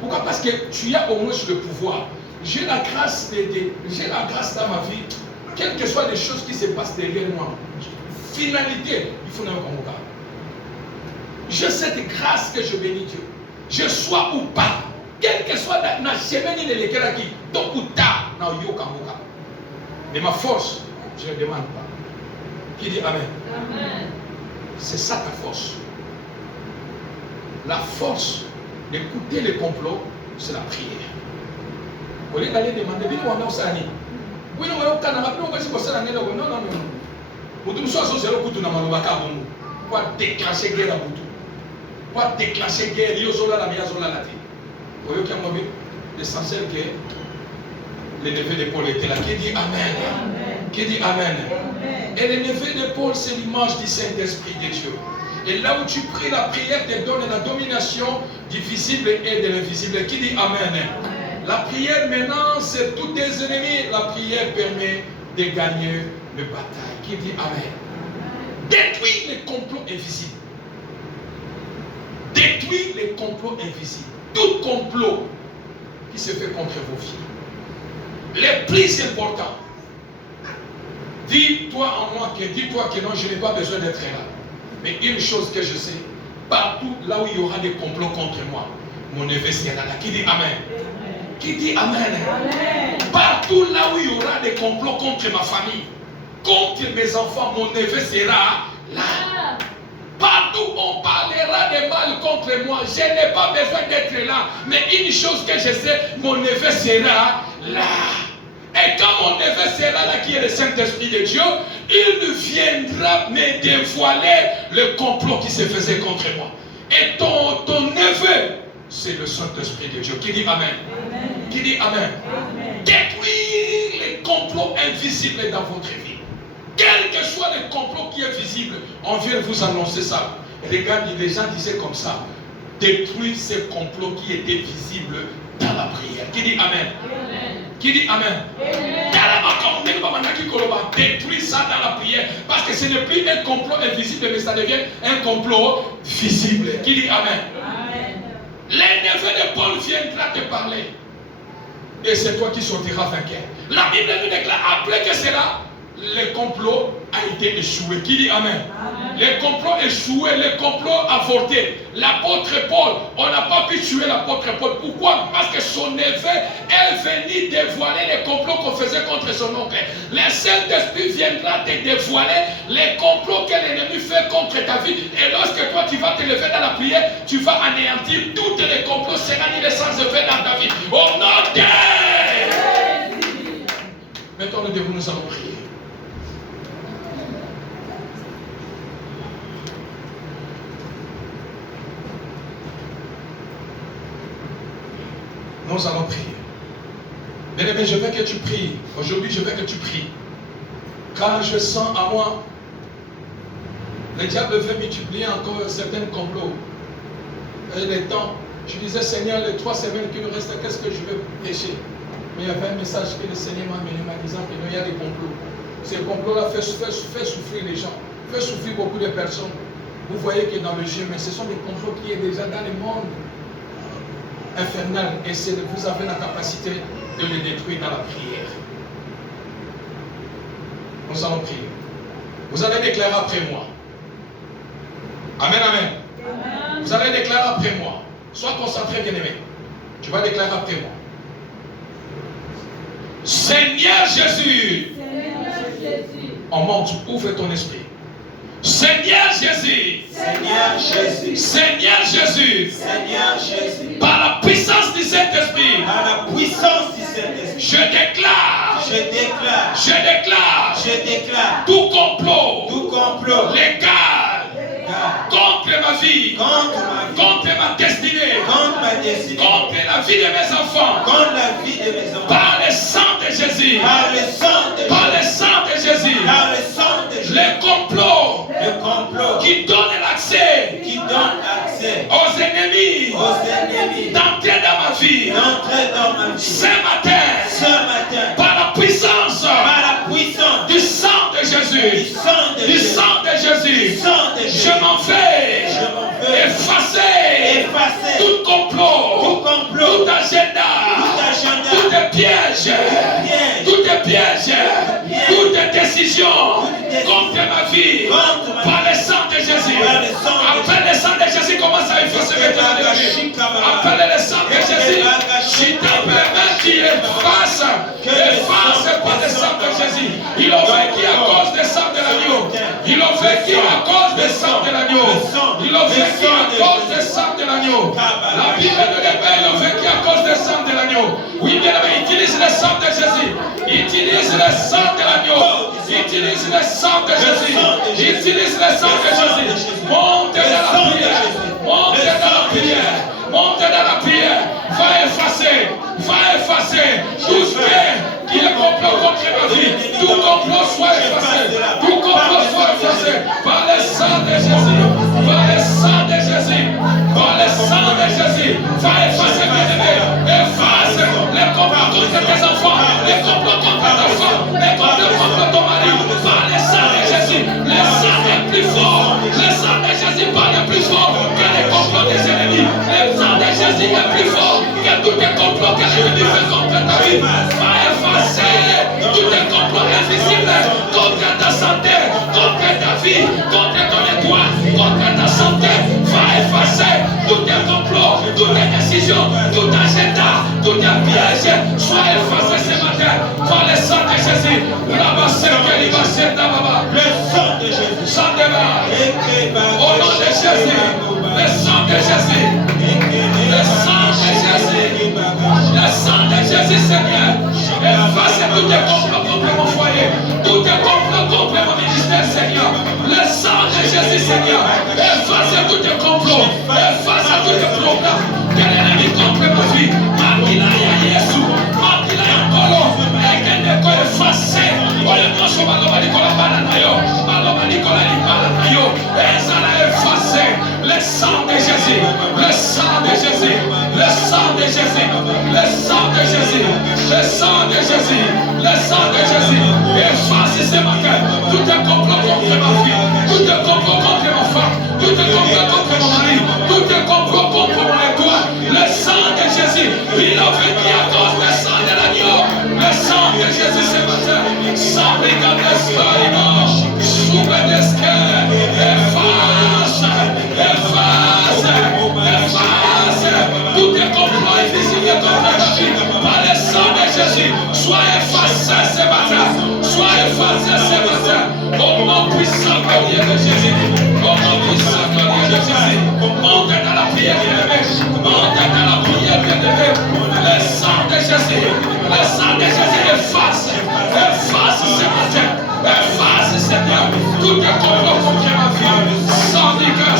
Pourquoi? Parce que tu as au moins le pouvoir. J'ai la grâce dans ma vie, quelles que soient les choses qui se passent derrière moi. Finalité, il faut n'avoir comme cas. J'ai cette grâce que je bénis Dieu. Je sois ou pas, quel que soit la chemin de l'éclat qui, tôt ou tard, na yoka moka. Mais ma force, je ne demande pas. Qui dit Amen. C'est ça ta force. La force d'écouter les complots, c'est la prière. Au lieu d'aller demander, non, non, ça n'est pas. Oui, non, non, non, non. Pour tout ça, c'est le coup de Namanobaka. Pour déclencher guerre à Boutou. Pour déclencher guerre, il y a la meilleure la vie. Vous voyez qu'il y a l'essentiel que les neveux de Paul étaient là. Qui dit Amen. Qui dit Amen. Et les neveux de Paul, c'est l'image du Saint-Esprit de Dieu. Et là où tu pries, la prière te donne la domination du visible et de l'invisible. Qui dit Amen. La prière maintenant, c'est tous tes ennemis. La prière permet de gagner le bataille. Qui dit Amen. Détruis les complots invisibles. Détruis les complots invisibles. Tout complot qui se fait contre vos vies. Les plus importants. Dis-toi en moi que non, je n'ai pas besoin d'être là. Mais une chose que je sais, partout là où il y aura des complots contre moi, mon neveu sera là. Qui dit Amen. Qui dit Amen. Partout là où il y aura des complots contre ma famille, contre mes enfants, mon neveu sera là. Partout on parlera de mal contre moi, je n'ai pas besoin d'être là. Mais une chose que je sais, mon neveu sera là. Et quand mon neveu sera là, qui est le Saint-Esprit de Dieu, il viendra me dévoiler le complot qui se faisait contre moi. Et ton neveu, c'est le Saint-Esprit de Dieu. Qui dit Amen. Qui dit Amen. Détruire les complots invisibles dans votre vie. Quel que soit le complot qui est visible, on vient vous annoncer ça. Regarde, les gens disaient comme ça. Détruire ces complots qui étaient visibles dans la prière. Qui dit Amen. Qui dit Amen. Détruire ça dans la prière. Parce que ce n'est plus un complot invisible, mais ça devient un complot visible. Qui dit Amen. Les neveux de Paul viendront te parler. Et c'est toi qui sortiras vainqueur. La Bible nous déclare, après que cela, le complot a été échoué. Qui dit Amen? Les complots échoués, les complots avortés. L'apôtre Paul, on n'a pas pu tuer l'apôtre Paul. Pourquoi? Parce que son neveu est venu dévoiler les complots qu'on faisait contre son oncle. Le Saint-Esprit viendra te dévoiler les complots que l'ennemi fait contre ta vie. Et lorsque toi tu vas te lever dans la prière, tu vas anéantir tous les complots, seront annulés sans effet dans ta vie. Au nom de Maintenant, nous allons prier. Nous allons prier. Bien-aimé, je veux que tu pries. Aujourd'hui, je veux que tu pries. Car je sens à moi, le diable veut multiplier encore certains complots. Et les temps, je disais, Seigneur, les 3 semaines qui nous restent, qu'est-ce que je vais prêcher? Mais il y avait un message que le Seigneur m'a amené, en disant qu'il y a des complots. Ces complots-là fait souffrir les gens, fait souffrir beaucoup de personnes. Vous voyez que dans le jeu, mais ce sont des complots qui sont déjà dans le monde infernal. Et vous avez la capacité de les détruire dans la prière. Nous allons prier. Vous allez déclarer après moi. Amen, amen. Amen. Vous allez déclarer après moi. Sois concentré, bien-aimé. Tu vas déclarer après moi. Seigneur Jésus, on monte, ouvre ton esprit. Seigneur Jésus, Seigneur Jésus, Seigneur Jésus, Seigneur Jésus, par la puissance du Saint-Esprit, par la puissance du Saint-Esprit, je déclare, tout complot légal contre ma vie, contre ma destinée, contre la vie de mes enfants, par le sang de Jésus, par le sang de Jésus, les complots qui donnent l'accès aux ennemis d'entrer dans ma vie, ce matin, par la puissance du sang de Jésus, je m'en vais effacer tout complot, tout agenda, tout piège, toute décision contre ma vie, par le sang de Jésus. Appelle le sang de Jésus, commence à effacer maintenant de la vie. Appelle le sang de Jésus. Si ta main qui efface par le sang de Jésus. Il a vécu à cause du sang de l'agneau. Il a vécu à cause du sang de l'agneau. Il a vécu à cause du sang de l'agneau. La Bible de l'Hébreu, il a vécu à cause du sang de l'agneau. Oui, bien aimé, utilise le sang de Jésus. Utilise le sang de l'agneau. Utilise le sang de Jésus. Utilise le sang de Jésus. Monte dans la prière. Monte dans la prière. Monte dans la prière. Va effacer tout ce qui est complot contre ma vie. Tout complot soit effacé. Tout complot soit effacé. Par le sang de Jésus. Par le sang de Jésus. Par le sang de Jésus. Va effacer mes amis. Efface les complots contre tes enfants. Les complots contre ta femme. Les complots contre ton mari. Par le sang de Jésus. Le sang est plus fort. Le sang de Jésus parle plus fort que les complots des ennemis. Le sang de Jésus est plus fort que tous les complots que l'ennemi fait contre ta vie. Va effacer tous les complots invisibles contre ta santé, contre ta vie, contre ton étoile, contre ta santé. Va effacer tous les complots, toutes les décisions, tout agenda, tout piège. Sois effacé ce matin par le sang de Jésus. Le sang de Jésus. Sang de Jésus. Au nom de Jésus. Le sang de Jésus. Le sang de Jésus. Le sang de Jésus, Seigneur. Efface tous les complots contre mon foyer. Tous les complots contre mon ministère, Seigneur. Le sang de Jésus, Seigneur. Efface tous les complots. Efface tous les programmes que l'ennemi contre ma vie. Makila ya Yesu. Makila ya Kolo. Ekende ko efface. Oye nyonso baloba likola bana na yo. Baloba likola libala na yo. Ezala efface. Le sang de Jésus. Le sang de Jésus. Le sang de Jésus. Le sang de Jésus. Le sang de Jésus. Le sang de Jésus. Efface ce matin. Tout est complot contre ma vie. Tout est complot contre ma femme. Tout est complot contre mon mari. Tout est complot contre mon étoile. Le sang de Jésus. Il a vécu à cause du sang de l'agneau. Le sang de Jésus ce matin. Sang Tout est complot invisible contre ta vie. Par le sang de Jésus, sois effacé ce matin. Sois effacé ce matin. Au nom puissant de Jésus. Au nom puissant de Jésus. Monte dans la prière, bien-aimé. Monte dans la prière, bien-aimé. Le sang de Jésus. Le sang de Jésus efface. Efface ce matin. Efface, Seigneur. Tout est complot contre ma vie. Sans vigueur,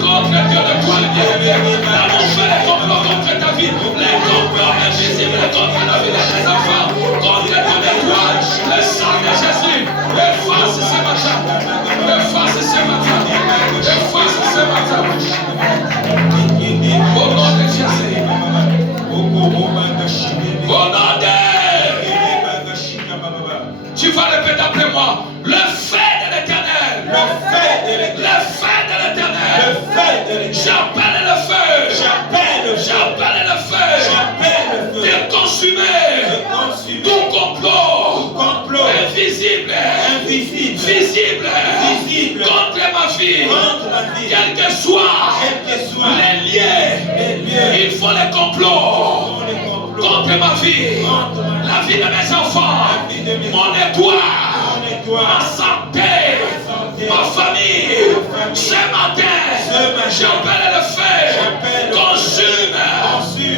contre Dieu de toi, le bien-aimé. L'amour fait les complots contre ta vie. Les complots invisibles contre la vie de tes enfants. Contre ton étoile. Le sang de Jésus. Efface ce matin. Efface ce matin. Efface ce matin. Au nom de Jésus. Au nom de... Tu vas répéter après moi. Le feu de l'Éternel. Le feu de l'Éternel. Le feu de l'Éternel. Le feu de l'Éternel. J'appelle le feu. J'appelle le feu. J'appelle le feu. J'appelle le feu. De consumer. Tout complot. Invisible. Invisible. Visible. Visible. Contre ma vie. Contre ma vie. Quel que soit. Les liens. Il faut les complots. Contre ma vie. La vie de mes enfants. Mon étoile. Ma santé. Ma famille. Ce matin. J'appelle le feu. Consume.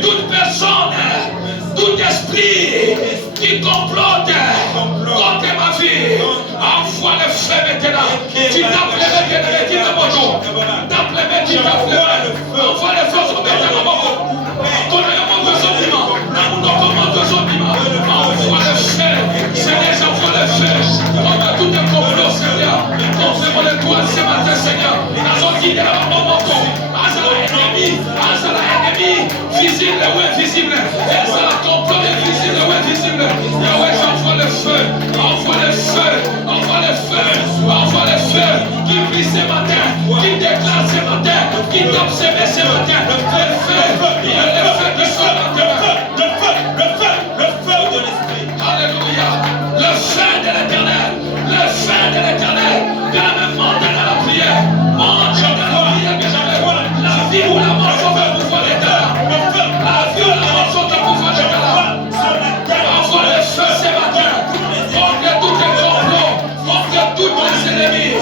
Toute personne. Tout esprit. Qui complote. Contre ma vie. Envoie le feu maintenant. Tu t'appelles qui te mojo. T'appelles qui t'appelles. Envoie le feu sur maintenant. Envoie le feu. Seigneur, j'envoie le feu. Contre tout un complot, Seigneur. Contre mon étoile ce matin, Seigneur. Visible ou invisible. Et c'est la complot invisible ou invisible. Yahweh, j'envoie le feu. Envoie le feu. Envoie le feu. Envoie le feu. Qui prie ce matin. Qui déclare ce matin. Qui t'observe ce matin. Le feu. Il y a le feu qui soit maintenant. Le feu de l'Esprit. Alléluia. Le feu de l'Éternel. Le feu de l'Éternel. Viens me monter dans la prière. Monte dans la prière. La vie ou la mort sont au pouvoir d'État. La vie ou la mort sont au pouvoir d'État. Envoie le feu ce matin. Contre tous les complots. Contre tous les ennemis.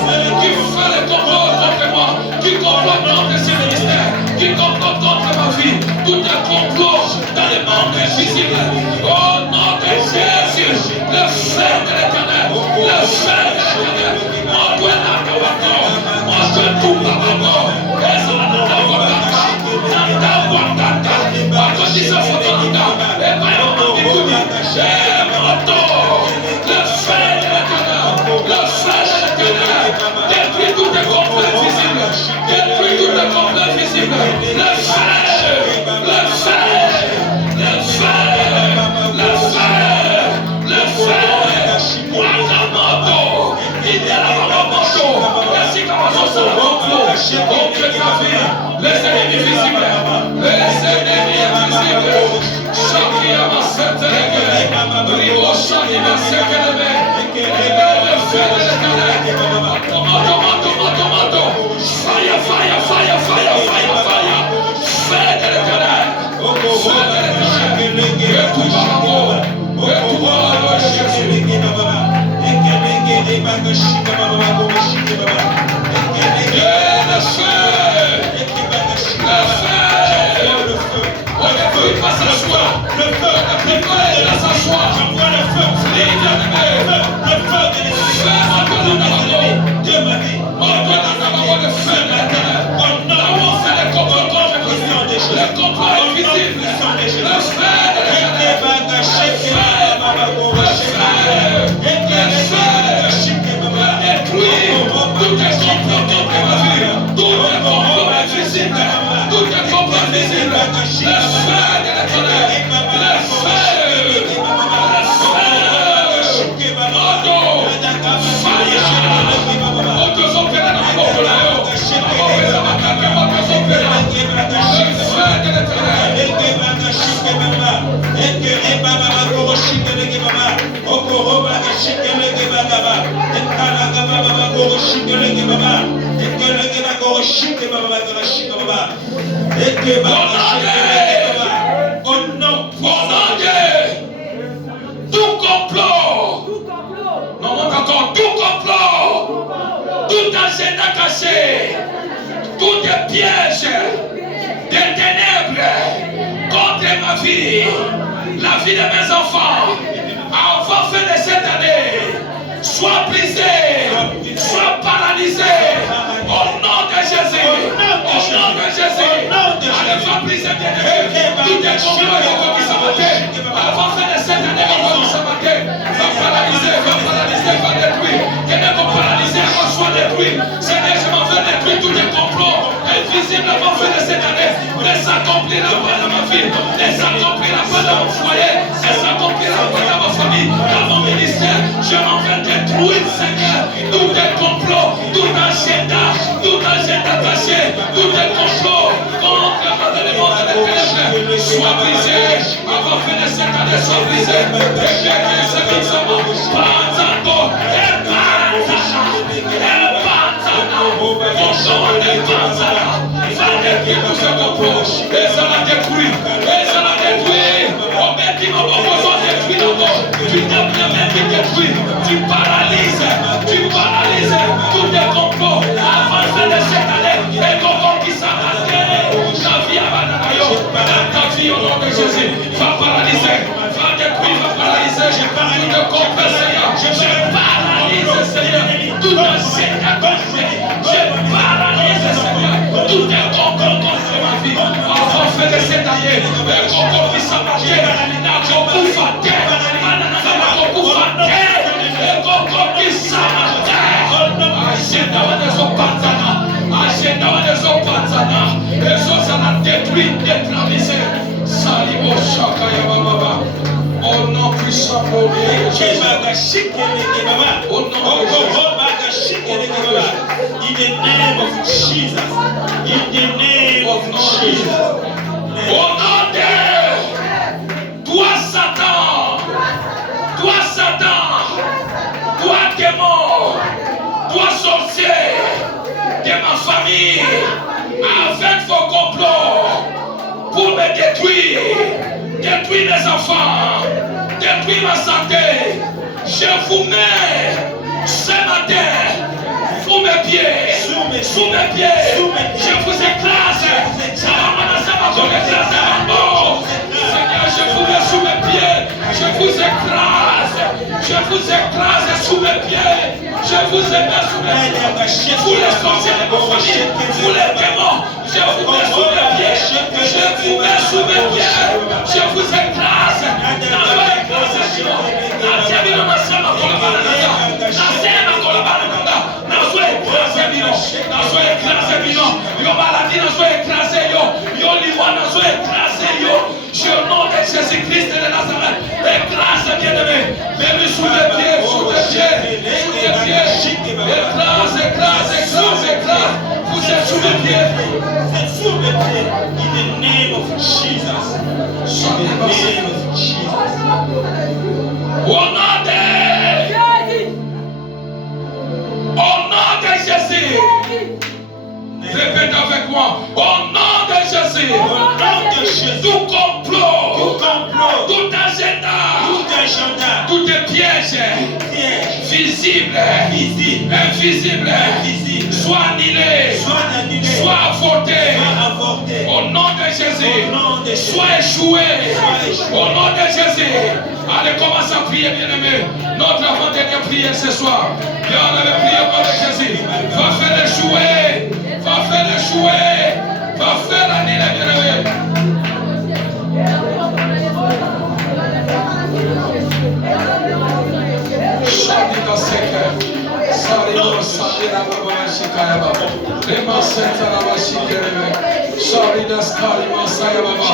Qui font les complots contre moi. Qui complotent contre ce ministère. Qui complotent contre ma vie. Tout un complot dans le monde invisible. Au nom de Jésus. Le feu de l'Éternel. Le feu de l'Éternel. Mon Dieu n'a pas encore. Mon Dieu tout n'a pas encore. Et ça n'a pas encore. Détruis tout les complets visibles. Détruis tout les complets visibles. Le feu. Le feu. Le feu. Le feu. Le feu. Moi, la moto. Il est là, la moto. Merci comme ça, ça la moto. Contre ta vie. Les ennemis visibles. Les ennemis invisibles. Chakia ma septelege. Rio Shani ma septelege. Le feu de l'Éternel. Tomato. Fire. Feu de l'Éternel. Feu de l'Éternel. Et tout va l'amour. Et tout va l'amour, Jésus. Le feu. On ne peut pas s'asseoir. Le feu. On ne peut pas s'asseoir. J'envoie le feu. Le feu de l'Éternel. Dieu m'a dit. Le feu de l'Éternel. L'amour fait les complots contre les complots invisibles. Le feu de l'Éternel. Tout est complot contre ma vie. Tout est complot invisible. Tout est complot invisible. Le feu de l'Éternel. Le feu. Au nom de tout complot. Non, encore tout complot. Tout agenda caché. Tout est piège. Des ténèbres contre ma vie. La vie de mes enfants. Avant fin de cette année. Sois brisé. Sois paralysé. Au nom de Jésus. Au nom de Jésus. Allez, va briser bien aimé. Tout est complot qui s'abattait. Avant fin de cette année, qui s'abattait. Va paralyser, va détruire. Quelqu'un va paralyser, va soit détruit. Seigneur, je m'en vais détruire tous les complots invisibles avant fin de cette année. Laisse accomplir la paix dans ma vie. Laisse accomplir la paix dans mon foyer. Laisse accomplir la paix dans ma famille. Dans mon ministère, je m'en vais détruire, Seigneur. Tout est complot, tout agenda caché, tout est complot contre le monde des ténèbres. Sois brisé avant fin de cette année, sois brisé. Et quelqu'un se fixe en moi. Panzano, et Panzana, mon nom est Panzana. Ça détruit tout ce complot. Et ça l'a détruit. Et ça l'a détruit. Au bâtiment, au besoin détruit d'abord. Tu t'as même détruit. Tu paralyses tout est complot. Avant de cette année, et complot qui s'arrête. Ta vie à Bananayo. Ta vie au nom de Jésus. Va paralyser. Va détruire, va paralyser. Tout est complot, Seigneur. Je paralyse, Seigneur. Tout agenda contre. Je paralyse, Seigneur. Tout est complot contre ma vie. Avant de cette année, et complot qui s'arrête. N'a beaucoup faté. N'a beaucoup faté. Et complot qui s'arrête. Agenda Wanezopatana, et ça l'a détruit, neutralisé. Salimo Shakaya Baba. Au nom puissant de Jésus. Au nom de Jésus. In the name of Jesus. In the name of Jesus. Au nom de toi Satan, toi démon, toi sorcier de ma famille, avec vos complots pour me détruire mes enfants, détruire ma santé. Je vous mets ce matin sous mes pieds, je vous écrase. Seigneur, je vous mets sous mes pieds, je vous écrase sous mes pieds, je vous mets sous mes pieds. Vous les sorciers de ma famille, vous les démons, je vous mets sous mes pieds, je vous écrase. Je au nom de Jésus-Christ de Nazareth, écrase bien-aimé, mets-le sous les pieds, écrase, vous êtes sous les pieds. In the name of Jesus. In the name of Jesus. Au nom de Jésus. Répète avec moi. Au nom de Jésus. Au nom de Jésus. Tout complot. Tout agenda. Tout est piège. Visible. Invisible. Soit annulé. Soit avorté. Au nom de Jésus. Soit échoué. Au nom de Jésus. Allez, commence à prier, bien-aimé. Notre avant-dernière prière ce soir. Et on avait prié au nom de Jésus. Va faire échouer. Va faire annuler, bien-aimé. Shabika Seke, Sarino Sandira Baba Shikayaba, Rema Sentara Shikereme, Sharida Skarima Sayababa.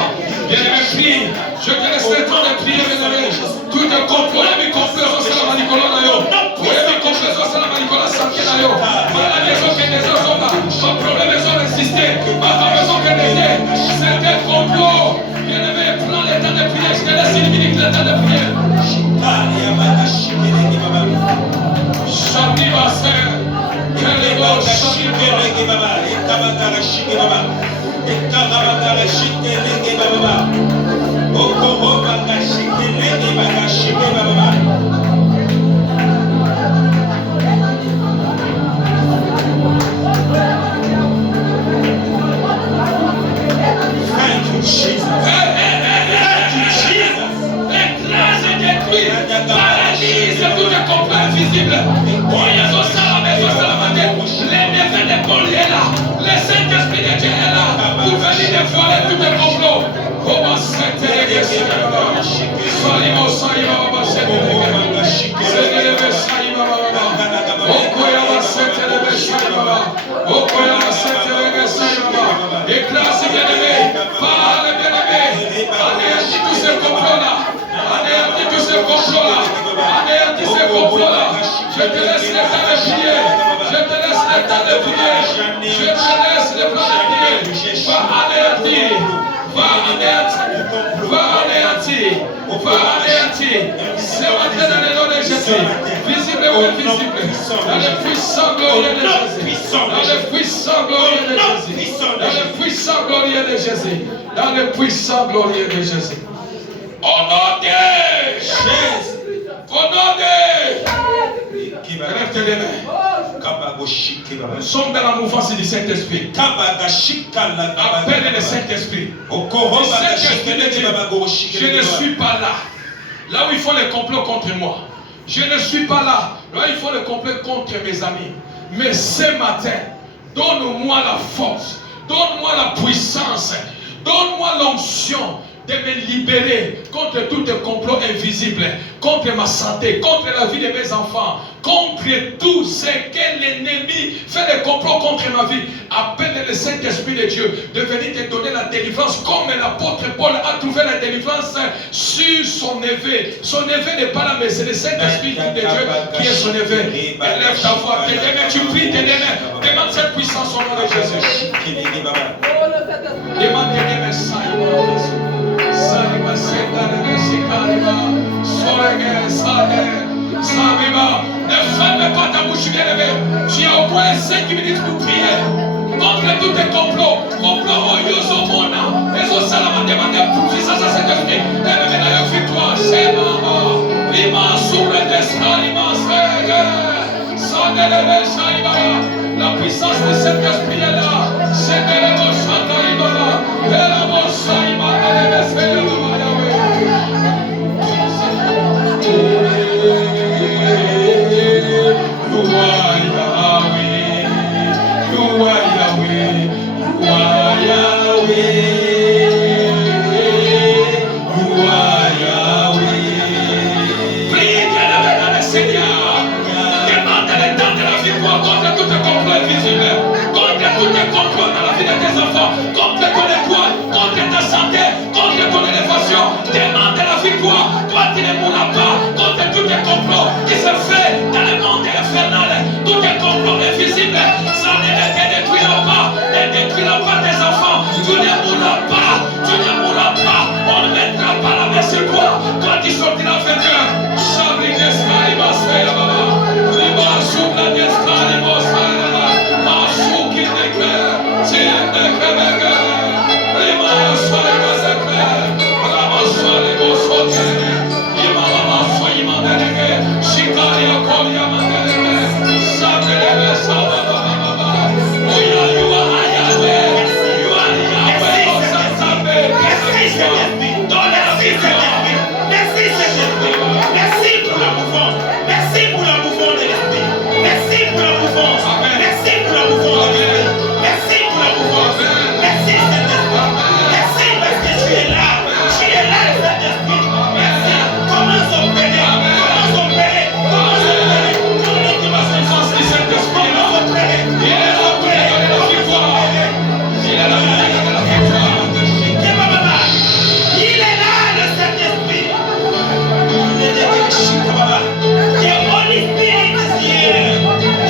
Bien-aimé, prie, je te laisse le temps de prier, bien-aimé. Tout est complot, mes complets, c'est la manicola d'ailleurs. Mes complets, c'est la manicola Sanké d'ailleurs. La maison que les autres sont là, mon problème, ils ont résisté. Ma maison que c'est un complot. Bien-aimé, prends le temps de prier, je te laisse une minute le temps de prier. Paralyse tout le complot invisible. Les bienfaits de Paul est là. Le Saint-Esprit de Dieu est là. Pour venir dévoiler tout le complot. Comment c'était les écrasez bien-aimé, parle bien-aimé, anéantis tous ces complots-là, anéantis tous ces complots-là, anéantis ces complots-là. Je te laisse le temps de prier, je te laisse le temps de prier, je te laisse le temps de prier. Va anéantir, va anéantir, va anéantir, va anéantir. C'est entré dans le nom de Jésus, visible ou invisible, dans le puissant glorieux de Jésus, dans le puissant glorieux de Jésus, dans le puissant glorieux de Jésus, dans le puissant glorieux de Jésus. Au nom de Jésus, au nom de Lève les mains. Nous sommes dans la mouvance du Saint-Esprit. Appelle le Saint-Esprit. Le Saint-Esprit de Dieu. Je ne suis pas là. Là où il faut le complot contre moi. Je ne suis pas là. Là où il faut le complot contre mes amis. Mais ce matin, donne-moi la force. Donne-moi la puissance. Donne-moi l'onction de me libérer contre tout complot invisible, contre ma santé, contre la vie de mes enfants, contre tout ce que l'ennemi fait des complots contre ma vie. Appelle le Saint-Esprit de Dieu de venir te donner la délivrance comme l'apôtre Paul a trouvé la délivrance sur son neveu. Son neveu n'est pas là, mais c'est le Saint-Esprit de Dieu qui est son neveu. Élève ta voix, tes mains, tu pries tes mains. Demande cette puissance au nom de Jésus. Demande tes mains, ne ferme pas ta bouche, bien-aimé. Tu as au moins 5 minutes pour prier contre tous tes complots. Complot, Yosomona. Les autres salams demandent puissance à cet esprit. Et même la victoire, c'est maman. L'immense sur le destin, l'immense. La puissance de cet esprit est là. C'est de l'émotion de l'Ibaba. Et l'émotion, il m'a contre ton étoile, contre ta santé, contre ton élévation, demande la victoire. Toi, tu ne mourras pas contre tous tes complots qui se fait dans le monde infernal. Tous tes complots invisibles, ça ne te détruira pas, ne détruira pas tes enfants. Tu ne mourras pas, tu ne mourras pas. On ne mettra pas la main sur toi. Toi, tu sortiras vainqueur. Chabri d'escalier, ma sphère, baba. Riba, soupla d'escalier, ma sphère, baba. Masou qui déclare, tu déclare.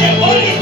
The Holy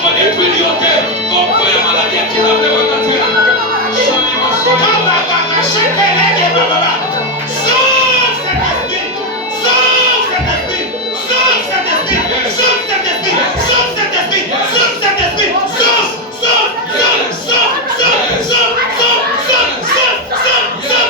qu'on détruit l'autel, qu'on peut